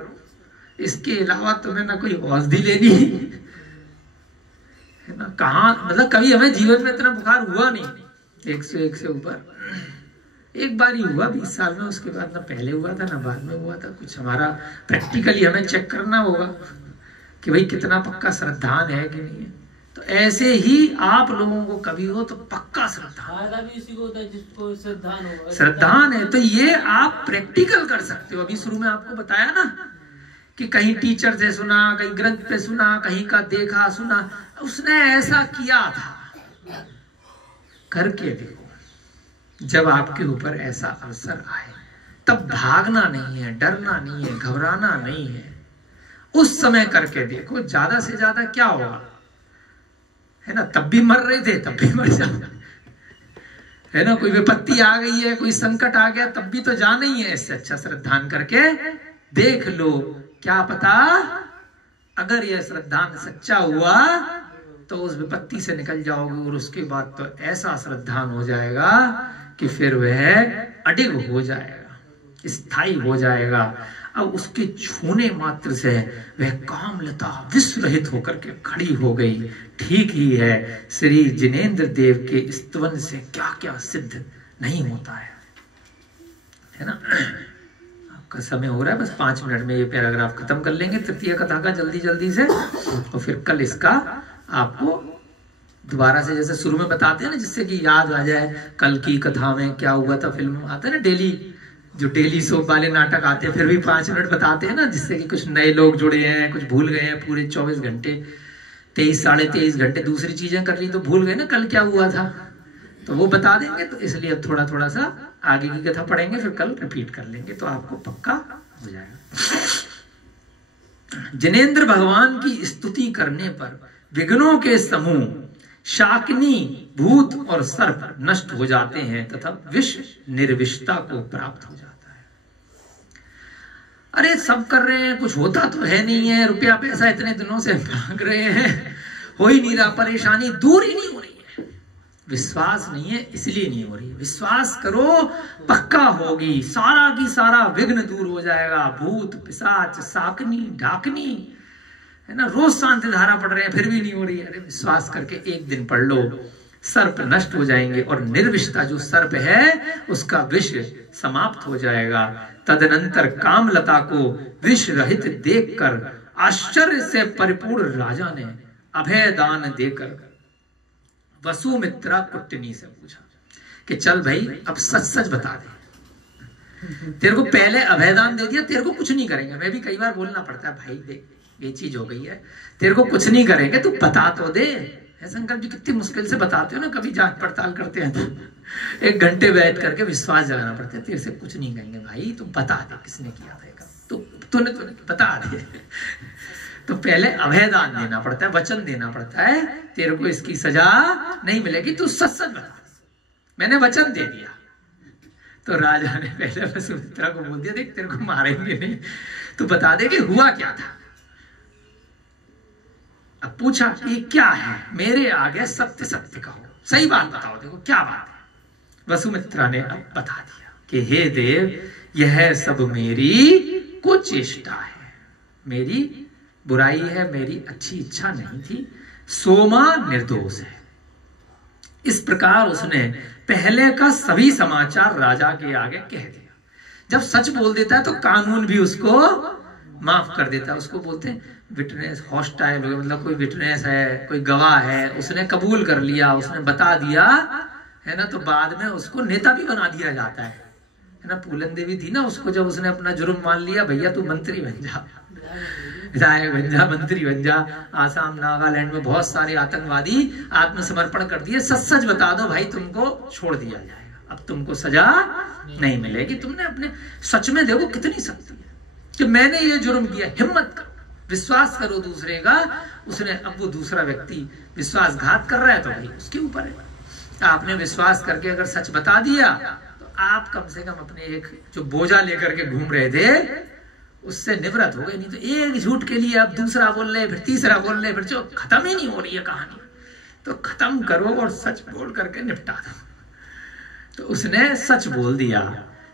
इसके अलावा तुम्हें ना कोई औषधि लेनी है ना। कहाँ मतलब कभी हमें जीवन में इतना बुखार हुआ नहीं, 101 से ऊपर एक बार ही हुआ 20 साल में, उसके बाद ना पहले हुआ था ना बाद में हुआ था। कुछ हमारा प्रैक्टिकली हमें चेक करना होगा कि भाई कितना पक्का श्रद्धान है कि नहीं है। तो ऐसे ही आप लोगों को कभी हो तो पक्का श्रद्धा भी इसी को होता है, जिसको श्रद्धान होगा, श्रद्धान है। तो ये आप प्रैक्टिकल कर सकते हो। अभी शुरू में आपको बताया ना कि कहीं टीचर से सुना, कहीं ग्रंथ पे सुना, कहीं का देखा सुना, उसने ऐसा किया था, करके देखो। जब आपके ऊपर ऐसा अवसर आए तब भागना नहीं है, डरना नहीं है, घबराना नहीं है, उस समय करके देखो। ज्यादा से ज्यादा क्या होगा, है ना। तब भी मर रहे थे, तब भी मर जाओ, है ना। कोई विपत्ति आ गई है, कोई संकट आ गया, तब भी तो जाना ही है। इससे अच्छा श्रद्धान करके देख लो, क्या पता अगर यह श्रद्धान सच्चा हुआ तो उस विपत्ति से निकल जाओगे, और उसके बाद तो ऐसा श्रद्धान हो जाएगा कि फिर वह अडिग हो जाएगा, स्थायी हो जाएगा। अब उसके छूने मात्र से वह कामलता विश्व रहित होकर के खड़ी हो गई। ठीक ही है, श्री जिनेंद्र देव के स्तवन से क्या क्या सिद्ध नहीं होता है ना। आपका समय हो रहा है, बस 5 मिनट में ये पैराग्राफ खत्म कर लेंगे तृतीय कथा का जल्दी जल्दी से, और फिर कल इसका आपको दोबारा से जैसे शुरू में बताते हैं ना, जिससे कि याद आ जाए कल की कथा में क्या हुआ था। फिल्म आता है ना डेली, जो डेली सोप वाले नाटक आते हैं, फिर भी 5 मिनट बताते हैं ना, जिससे कि कुछ नए लोग जुड़े हैं, कुछ भूल गए हैं। पूरे 24 घंटे 23 साढ़े 23 घंटे दूसरी चीजें कर ली तो भूल गए ना कल क्या हुआ था, तो वो बता देंगे। तो इसलिए अब थोड़ा थोड़ा सा आगे की कथा पढ़ेंगे, फिर कल रिपीट कर लेंगे, तो आपको पक्का हो जाएगा। जिनेंद्र भगवान की स्तुति करने पर विघ्नों के समूह शाकिनी, भूत और सर्प नष्ट हो जाते हैं तथा विष निर्विषता को प्राप्त हो जाता है। अरे सब कर रहे हैं, कुछ होता तो है नहीं है, रुपया पैसा इतने दिनों से भाग रहे हैं, हो ही नहीं रहा, परेशानी दूर ही नहीं हो रही है। विश्वास नहीं है इसलिए नहीं हो रही, विश्वास करो पक्का होगी, सारा की सारा विघ्न दूर हो जाएगा। भूत पिशाच शाकिनी ढाकनी, है ना, रोज शांति धारा पढ़ रहे हैं फिर भी नहीं हो रही है। अरे विश्वास करके एक दिन पढ़ लो, सर्प नष्ट हो जाएंगे और निर्विषता जो सर्प है उसका विष समाप्त हो जाएगा। तदनंतर कामलता को विष रहित देखकर आश्चर्य से परिपूर्ण राजा ने अभय दान देकर वसुमित्रा कुट्टनी से पूछा कि चल भाई अब सच सच बता दे, तेरे को पहले अभयदान दे दिया, तेरे को कुछ नहीं करेंगे। मैं भी कई बार बोलना पड़ता है, भाई देख ये चीज हो गई है, तेरे को कुछ नहीं करेंगे, तू बता तो दे। शंकर जी कितनी मुश्किल से बताते हो ना, कभी जांच पड़ताल करते हैं तो 1 घंटे बैठ करके विश्वास जगाना पड़ता है, तेरे से कुछ नहीं कहेंगे भाई, तू बता दे किसने किया था, तूने बता दे। तो पहले अभयदान देना पड़ता है, वचन देना पड़ता है, तेरे को इसकी सजा नहीं मिलेगी, तू सच सच बता, मैंने वचन दे दिया। तो राजा ने पहले वसुमित्रा को बोल दिया, देख तेरे को मारेंगे नहीं, तू बता दे कि हुआ क्या था। अब पूछा कि क्या है, मेरे आगे सत्य सत्य कहो, सही बात बताओ, देखो क्या बात है। वसुमित्रा ने अब बता दिया कि हे देव, यह सब मेरी कुचेष्टा है, मेरी बुराई है, मेरी अच्छी इच्छा नहीं थी, सोमा निर्दोष है। इस प्रकार उसने पहले का सभी समाचार राजा के आगे कह दिया। जब सच बोल देता है तो कानून भी उसको माफ कर देता है। उसको बोलते हैं विटनेस हॉस्टाइल, मतलब कोई विटनेस है, कोई गवाह है, उसने कबूल कर लिया, उसने बता दिया है ना, तो बाद में उसको नेता भी बना दिया जाता है ना। पूलन देवी थी ना, उसको जब उसने अपना जुर्म मान लिया, भैया तू मंत्री बन जा, विधायक बन जा, मंत्री बन जा। आसाम नागालैंड में बहुत सारे आतंकवादी आत्मसमर्पण कर दिए, सच सच बता दो भाई, तुमको छोड़ दिया जाएगा, अब तुमको सजा नहीं मिलेगी। तुमने अपने सच में देखो कितनी शक्ति है कि मैंने ये जुर्म किया, हिम्मत करो, विश्वास करो दूसरे का। उसने, अब वो दूसरा व्यक्ति विश्वासघात कर रहा है तो भाई उसके ऊपर है। आपने विश्वास करके अगर सच बता दिया तो आप कम से कम अपने एक जो बोझा लेकर के घूम रहे थे उससे निवृत्त हो गए। नहीं तो एक झूठ के लिए आप दूसरा बोल रहे, फिर तीसरा बोल रहे, फिर जो खत्म ही नहीं हो रही है कहानी, तो खत्म करो और सच बोल करके निपटा दो। तो उसने सच बोल दिया।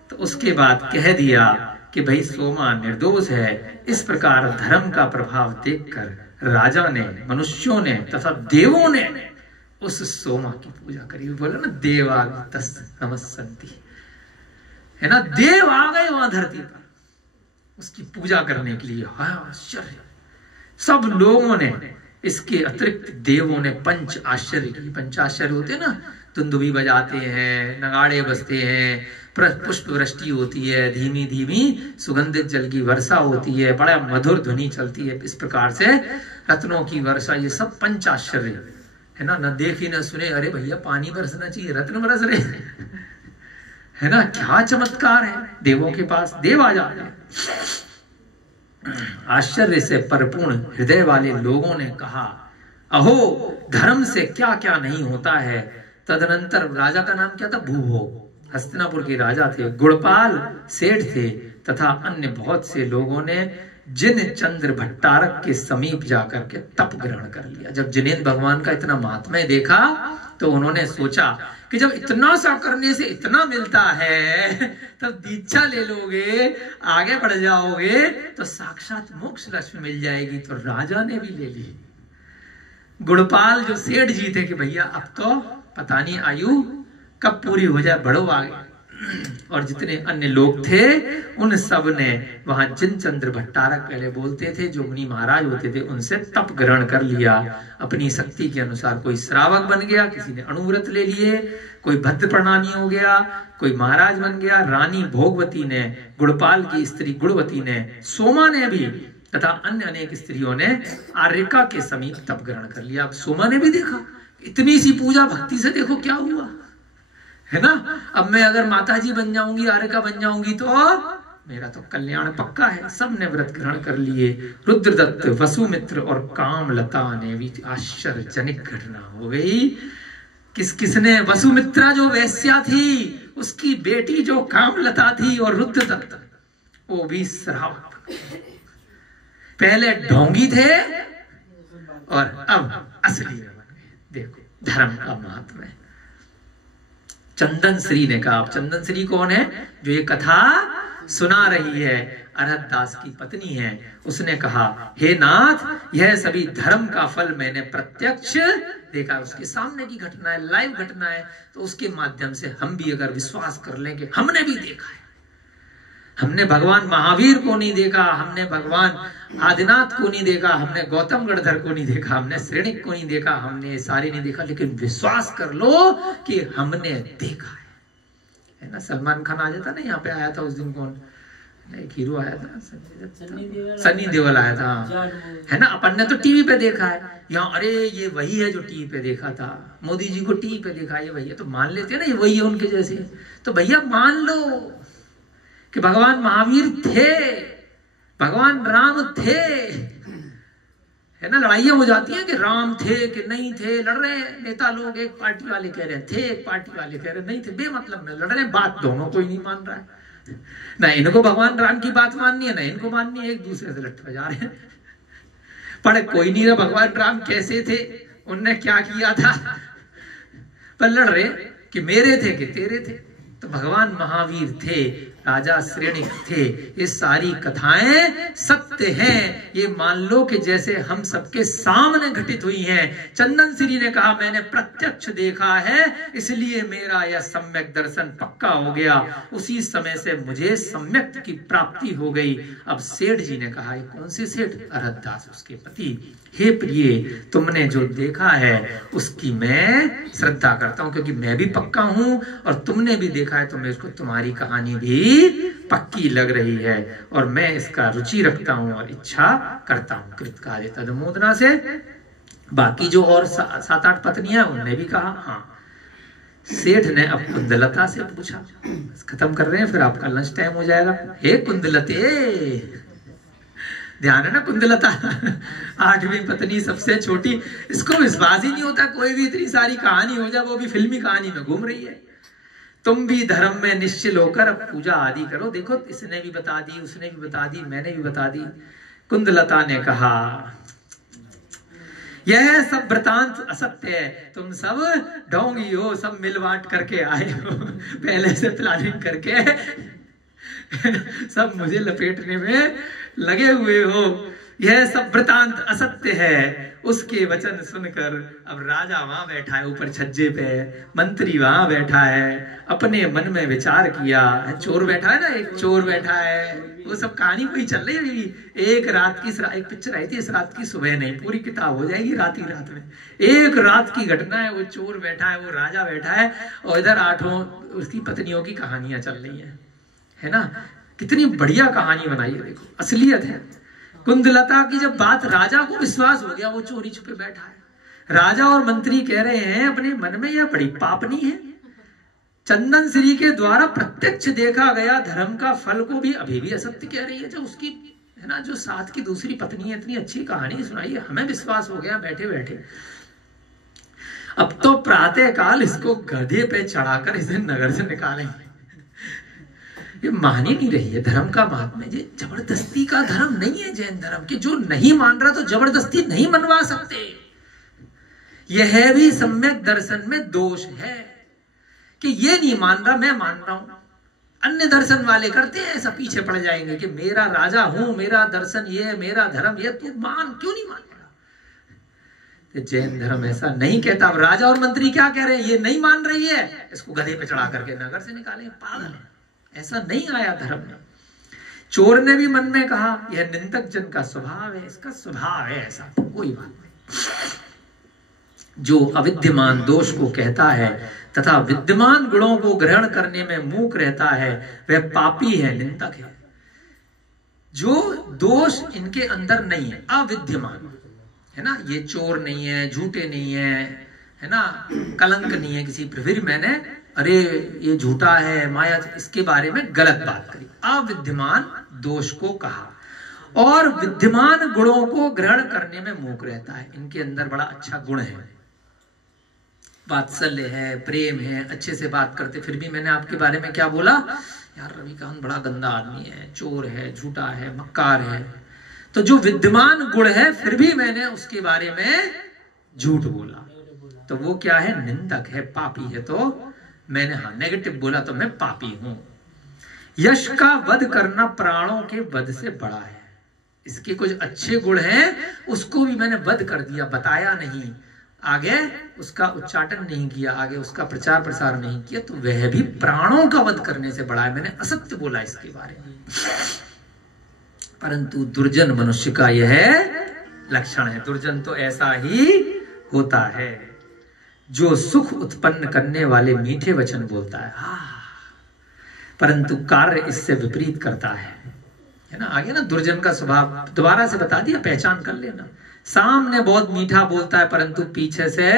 तो उसके बाद कह दिया कि भाई सोमा निर्दोष है। इस प्रकार धर्म का प्रभाव देखकर राजा ने, मनुष्यों ने तथा देवों ने उस सोमा की पूजा करी। बोला ना देवागतस नमस्सन्ति, है ना, देव आ गए वहां धरती पर उसकी पूजा करने के लिए। आश्चर्य, सब लोगों ने, इसके अतिरिक्त देवों ने पंच आश्चर्य की। पंच आश्चर्य होते हैं ना, दुंदुभी बजाते हैं, नगाड़े बजते हैं, पुष्प वृष्टि होती है, धीमी धीमी सुगंधित जल की वर्षा होती है, बड़ा मधुर ध्वनि चलती है, इस प्रकार से रत्नों की वर्षा, ये सब पंच आश्चर्य है ना। न देखी न सुने, अरे भैया पानी बरसना चाहिए, रत्न बरस रहे है ना, क्या चमत्कार है देवों के पास, देव आ जाते हैं। आश्चर्य से परिपूर्ण हृदय वाले लोगों ने कहा, अहो धर्म से क्या क्या नहीं होता है। तदनंतर राजा का नाम क्या था, भूभोग, हस्तिनापुर के राजा थे। गुणपाल सेठ थे तथा अन्य बहुत से लोगों ने जिन चंद्र भट्टारक के समीप जाकर के तप ग्रहण कर लिया। जब जिनेंद्र भगवान का इतना महात्म्य देखा तो उन्होंने सोचा कि जब इतना सा करने से इतना मिलता है तब दीक्षा ले लोगे, आगे बढ़ जाओगे तो साक्षात मोक्ष लक्ष्मी मिल जाएगी। तो राजा ने भी ले ली। गुणपाल जो सेठ जी थे कि भैया अब तो पता नहीं आयु कब पूरी हो जाए, बढ़ो आगे। और जितने अन्य लोग थे उन सब ने वहां जिन चंद्र भट्टारक पहले बोलते थे, जो मुनि महाराज होते थे, उनसे तप ग्रहण कर लिया अपनी शक्ति के अनुसार। कोई श्रावक बन गया, किसी ने अणुव्रत ले लिए, कोई भद्र प्रणामी हो गया, कोई महाराज बन गया। रानी भोगवती ने, गुणपाल की स्त्री गुणवती ने, सोमा ने भी तथा अन्य अनेक स्त्रियों ने आर्यका के समीप तप ग्रहण कर लिया। अब सोमा ने भी देखा इतनी सी पूजा भक्ति से देखो क्या हुआ, है ना। अब मैं अगर माताजी बन जाऊंगी, आर्यका बन जाऊंगी तो मेरा तो कल्याण पक्का है। सब ने व्रत ग्रहण कर लिए। रुद्रदत्त, वसुमित्र और कामलता ने भी आश्चर्यजनक घटना हो गई। किसने, वसुमित्रा जो वैश्या थी, उसकी बेटी जो कामलता थी, और रुद्रदत्त वो भी श्रावक। पहले ढोंगी थे और अब असली में बन गए। देखो धर्म का महत्व है। चंदन श्री ने कहा, चंदन श्री कौन है, जो ये कथा सुना रही है। अरहत दास की पत्नी है, उसने कहा हे नाथ, यह सभी धर्म का फल मैंने प्रत्यक्ष देखा। उसके सामने की घटना है, लाइव घटना है, तो उसके माध्यम से हम भी अगर विश्वास कर लें कि हमने भी देखा है, हमने भगवान महावीर को नहीं देखा, हमने भगवान आदिनाथ को नहीं देखा, हमने गौतम गणधर को नहीं देखा, हमने श्रेणिक को नहीं देखा, हमने ये सारे नहीं देखा, लेकिन विश्वास कर लो कि हमने देखा है ना। सलमान खान आ जाता ना, यहाँ पे आया था उस दिन, कौन एक हीरो आया था, सनी देओल आया था, है ना। अपन ने तो टीवी पे देखा है, यहाँ अरे ये वही है जो टीवी पे देखा था, मोदी जी को टीवी पे देखा, ये वही है, तो मान लेते हैं ना ये वही है उनके जैसे। तो भैया मान लो कि भगवान महावीर थे, भगवान राम थे, है ना। लड़ाइयां हो जाती हैं कि राम थे कि नहीं थे, लड़ रहे हैं नेता लोग, एक पार्टी वाले कह रहे थे, एक पार्टी वाले कह रहे नहीं थे, बेमतलब में लड़ रहे हैं, बात दोनों कोई नहीं मान रहा है। ना इनको भगवान राम की बात माननी है, ना इनको माननी है, एक दूसरे से लड़ जा रहे हैं। पर कोई नहीं रहा भगवान राम कैसे थे, उनने क्या किया था, पर लड़ रहे कि मेरे थे कि तेरे थे। तो भगवान महावीर थे, राजा श्रेणिक थे, ये सारी कथाएं सत्य हैं, ये मान लो कि जैसे हम सबके सामने घटित हुई हैं। चंदन श्री ने कहा मैंने प्रत्यक्ष देखा है, इसलिए मेरा यह सम्यक दर्शन पक्का हो गया, उसी समय से मुझे सम्यक की प्राप्ति हो गई। अब सेठ जी ने कहा, कौन से सेठ? अरहत दास उसके पति। हे प्रिय, तुमने जो देखा है उसकी मैं श्रद्धा करता हूं, क्योंकि मैं भी पक्का हूं और तुमने भी देखा है, तो मेरे को तुम्हारी कहानी भी पक्की लग रही है और मैं इसका रुचि रखता हूं और इच्छा करता हूं। कृतकार्य तदमोदना से। बाकी जो और 7-8 पत्नियां, उनने भी कहा हाँ। सेठ ने अब कुंदलता से पूछा, खत्म कर रहे हैं फिर आपका लंच टाइम हो जाएगा। हे कुंदलते, ध्यान है ना, कुंदलता 8वीं पत्नी, सबसे छोटी। इसको विश्वास ही नहीं होता कोई भी इतनी सारी कहानी हो जाए, वो भी फिल्मी कहानी में घूम रही है। तुम भी धर्म में निश्चल होकर अब पूजा आदि करो। देखो, इसने भी बता दी, उसने भी बता दी, मैंने भी बता दी। कुंदलता ने कहा यह सब वृतांत असत्य है, तुम सब ढोंगी हो, सब मिल बांट करके आए हो, पहले से प्लानिंग करके सब मुझे लपेटने में लगे हुए हो। यह सब वृतांत असत्य है। उसके वचन सुनकर अब राजा वहां बैठा है ऊपर छज्जे पे, मंत्री वहां बैठा है, अपने मन में विचार किया। चोर बैठा है ना, एक चोर बैठा है, वो सब कहानी वही चल रही है। एक रात की, एक पिक्चर आई थी, इस रात की सुबह नहीं, पूरी किताब हो जाएगी रात ही रात में। एक रात की घटना है, वो चोर बैठा है, वो राजा बैठा है, और इधर 8 उसकी पत्नियों की कहानियां चल रही है ना। कितनी बढ़िया कहानी बनाई है, देखो, असलियत है। कुंदलता की जब बात, राजा को विश्वास हो गया, वो चोरी छुपे बैठा है। राजा और मंत्री कह रहे हैं अपने मन में, यह बड़ी पापनी है, चंदन श्री के द्वारा प्रत्यक्ष देखा गया धर्म का फल को भी अभी भी असत्य कह रही है। जो उसकी, है ना, जो साथ की दूसरी पत्नी है, इतनी अच्छी कहानी सुनाई है, हमें विश्वास हो गया बैठे बैठे। अब तो प्रातः काल इसको गधे पे चढ़ाकर इसे नगर से निकालेंगे। ये मान ही नहीं रही है धर्म का महात्म्य। ये जबरदस्ती का धर्म नहीं है जैन धर्म, कि जो नहीं मान रहा तो जबरदस्ती नहीं मनवा सकते। यह भी सम्यक दर्शन में दोष है कि ये नहीं मान रहा, मैं मान रहा हूं। अन्य दर्शन वाले करते हैं ऐसा, पीछे पड़ जाएंगे कि मेरा राजा हूं, मेरा दर्शन ये, मेरा धर्म ये, तू मान, क्यों नहीं मान रहा? तो जैन धर्म ऐसा नहीं कहता। अब राजा और मंत्री क्या कह रहे हैं, ये नहीं मान रही है, इसको गधे पे चढ़ा करके नगर से निकालें। पागल है, ऐसा नहीं आया धर्म में। चोर ने भी मन में कहा यह निंदक जन का स्वभाव है, इसका स्वभाव है ऐसा, कोई बात नहीं। जो अविद्यमान दोष को कहता है तथा विद्यमान गुणों को ग्रहण करने में मूक रहता है, वह पापी है, निंदक है। जो दोष इनके अंदर नहीं है, अविद्यमान है ना, ये चोर नहीं है, झूठे नहीं है ना, कलंक नहीं है किसी पर, फिर मैंने अरे ये झूठा है, माया, इसके बारे में गलत बात करी, अविद्यमान दोष को कहा। और विद्यमान गुणों को ग्रहण करने में मूक रहता है। इनके अंदर बड़ा अच्छा गुण है, वात्सल्य है, प्रेम है, अच्छे से बात करते। फिर भी मैंने आपके बारे में क्या बोला, यार रविकांत बड़ा गंदा आदमी है, चोर है, झूठा है, मक्कार है। तो जो विद्यमान गुण है फिर भी मैंने उसके बारे में झूठ बोला, तो वो क्या है, निंदक है, पापी है। तो मैंने हाँ नेगेटिव बोला तो मैं पापी हूं। यश का वध करना प्राणों के वध से बड़ा है। इसके कुछ अच्छे गुण हैं, उसको भी मैंने वध कर दिया, बताया नहीं, आगे उसका उच्चाटन नहीं किया, आगे उसका प्रचार प्रसार नहीं किया, तो वह भी प्राणों का वध करने से बड़ा है। मैंने असत्य बोला इसके बारे में। परंतु दुर्जन मनुष्य का यह लक्षण है। दुर्जन तो ऐसा ही होता है जो सुख उत्पन्न करने वाले मीठे वचन बोलता है, परंतु कार्य इससे विपरीत करता है ना। आगे ना दुर्जन का स्वभाव दोबारा से बता दिया, पहचान कर लेना। सामने बहुत मीठा बोलता है परंतु पीछे से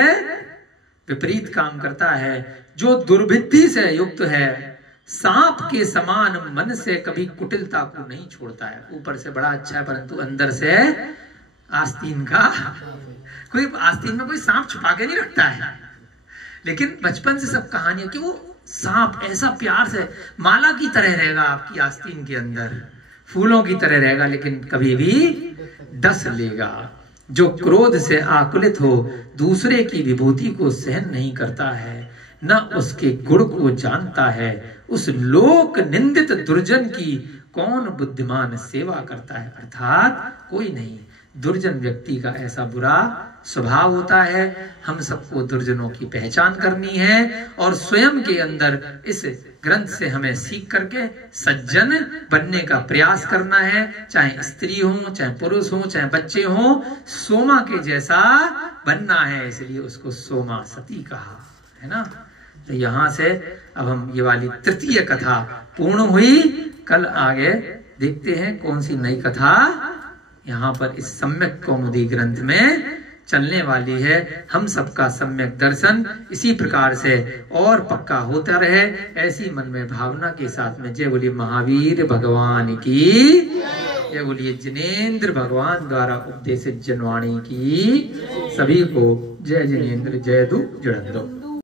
विपरीत काम करता है। जो दुर्बुद्धि से युक्त है, सांप के समान मन से कभी कुटिलता को नहीं छोड़ता है। ऊपर से बड़ा अच्छा है परंतु अंदर से आस्तीन का, कोई आस्तीन में कोई सांप छुपा के नहीं रखता है। लेकिन बचपन से सब कहानियां कि वो सांप ऐसा प्यार से माला की तरह रहेगा आपकी आस्तीन के अंदर, फूलों की तरह रहेगा, लेकिन कभी भी डस लेगा। जो क्रोध से आकुलित हो, दूसरे की विभूति को सहन नहीं करता है, न उसके गुण को जानता है, उस लोक निंदित दुर्जन की कौन बुद्धिमान सेवा करता है। अर्थात कोई नहीं। दुर्जन व्यक्ति का ऐसा बुरा स्वभाव होता है। हम सबको दुर्जनों की पहचान करनी है और स्वयं के अंदर इस ग्रंथ से हमें सीख करके सज्जन बनने का प्रयास करना है। चाहे स्त्री हो, चाहे पुरुष हो, चाहे बच्चे हो, सोमा के जैसा बनना है। इसलिए उसको सोमा सती कहा है ना। तो यहाँ से अब हम ये वाली तृतीय कथा पूर्ण हुई। कल आगे देखते हैं कौन सी नई कथा यहाँ पर इस सम्यक कौमुदी ग्रंथ में चलने वाली है। हम सबका सम्यक दर्शन इसी प्रकार से और पक्का होता रहे, ऐसी मन में भावना के साथ में। जय बोलिए महावीर भगवान की, जय बोलिए जिनेन्द्र भगवान द्वारा उपदेशित जनवाणी की। सभी को जय जिनेन्द्र, जय दु जुड़ंदो।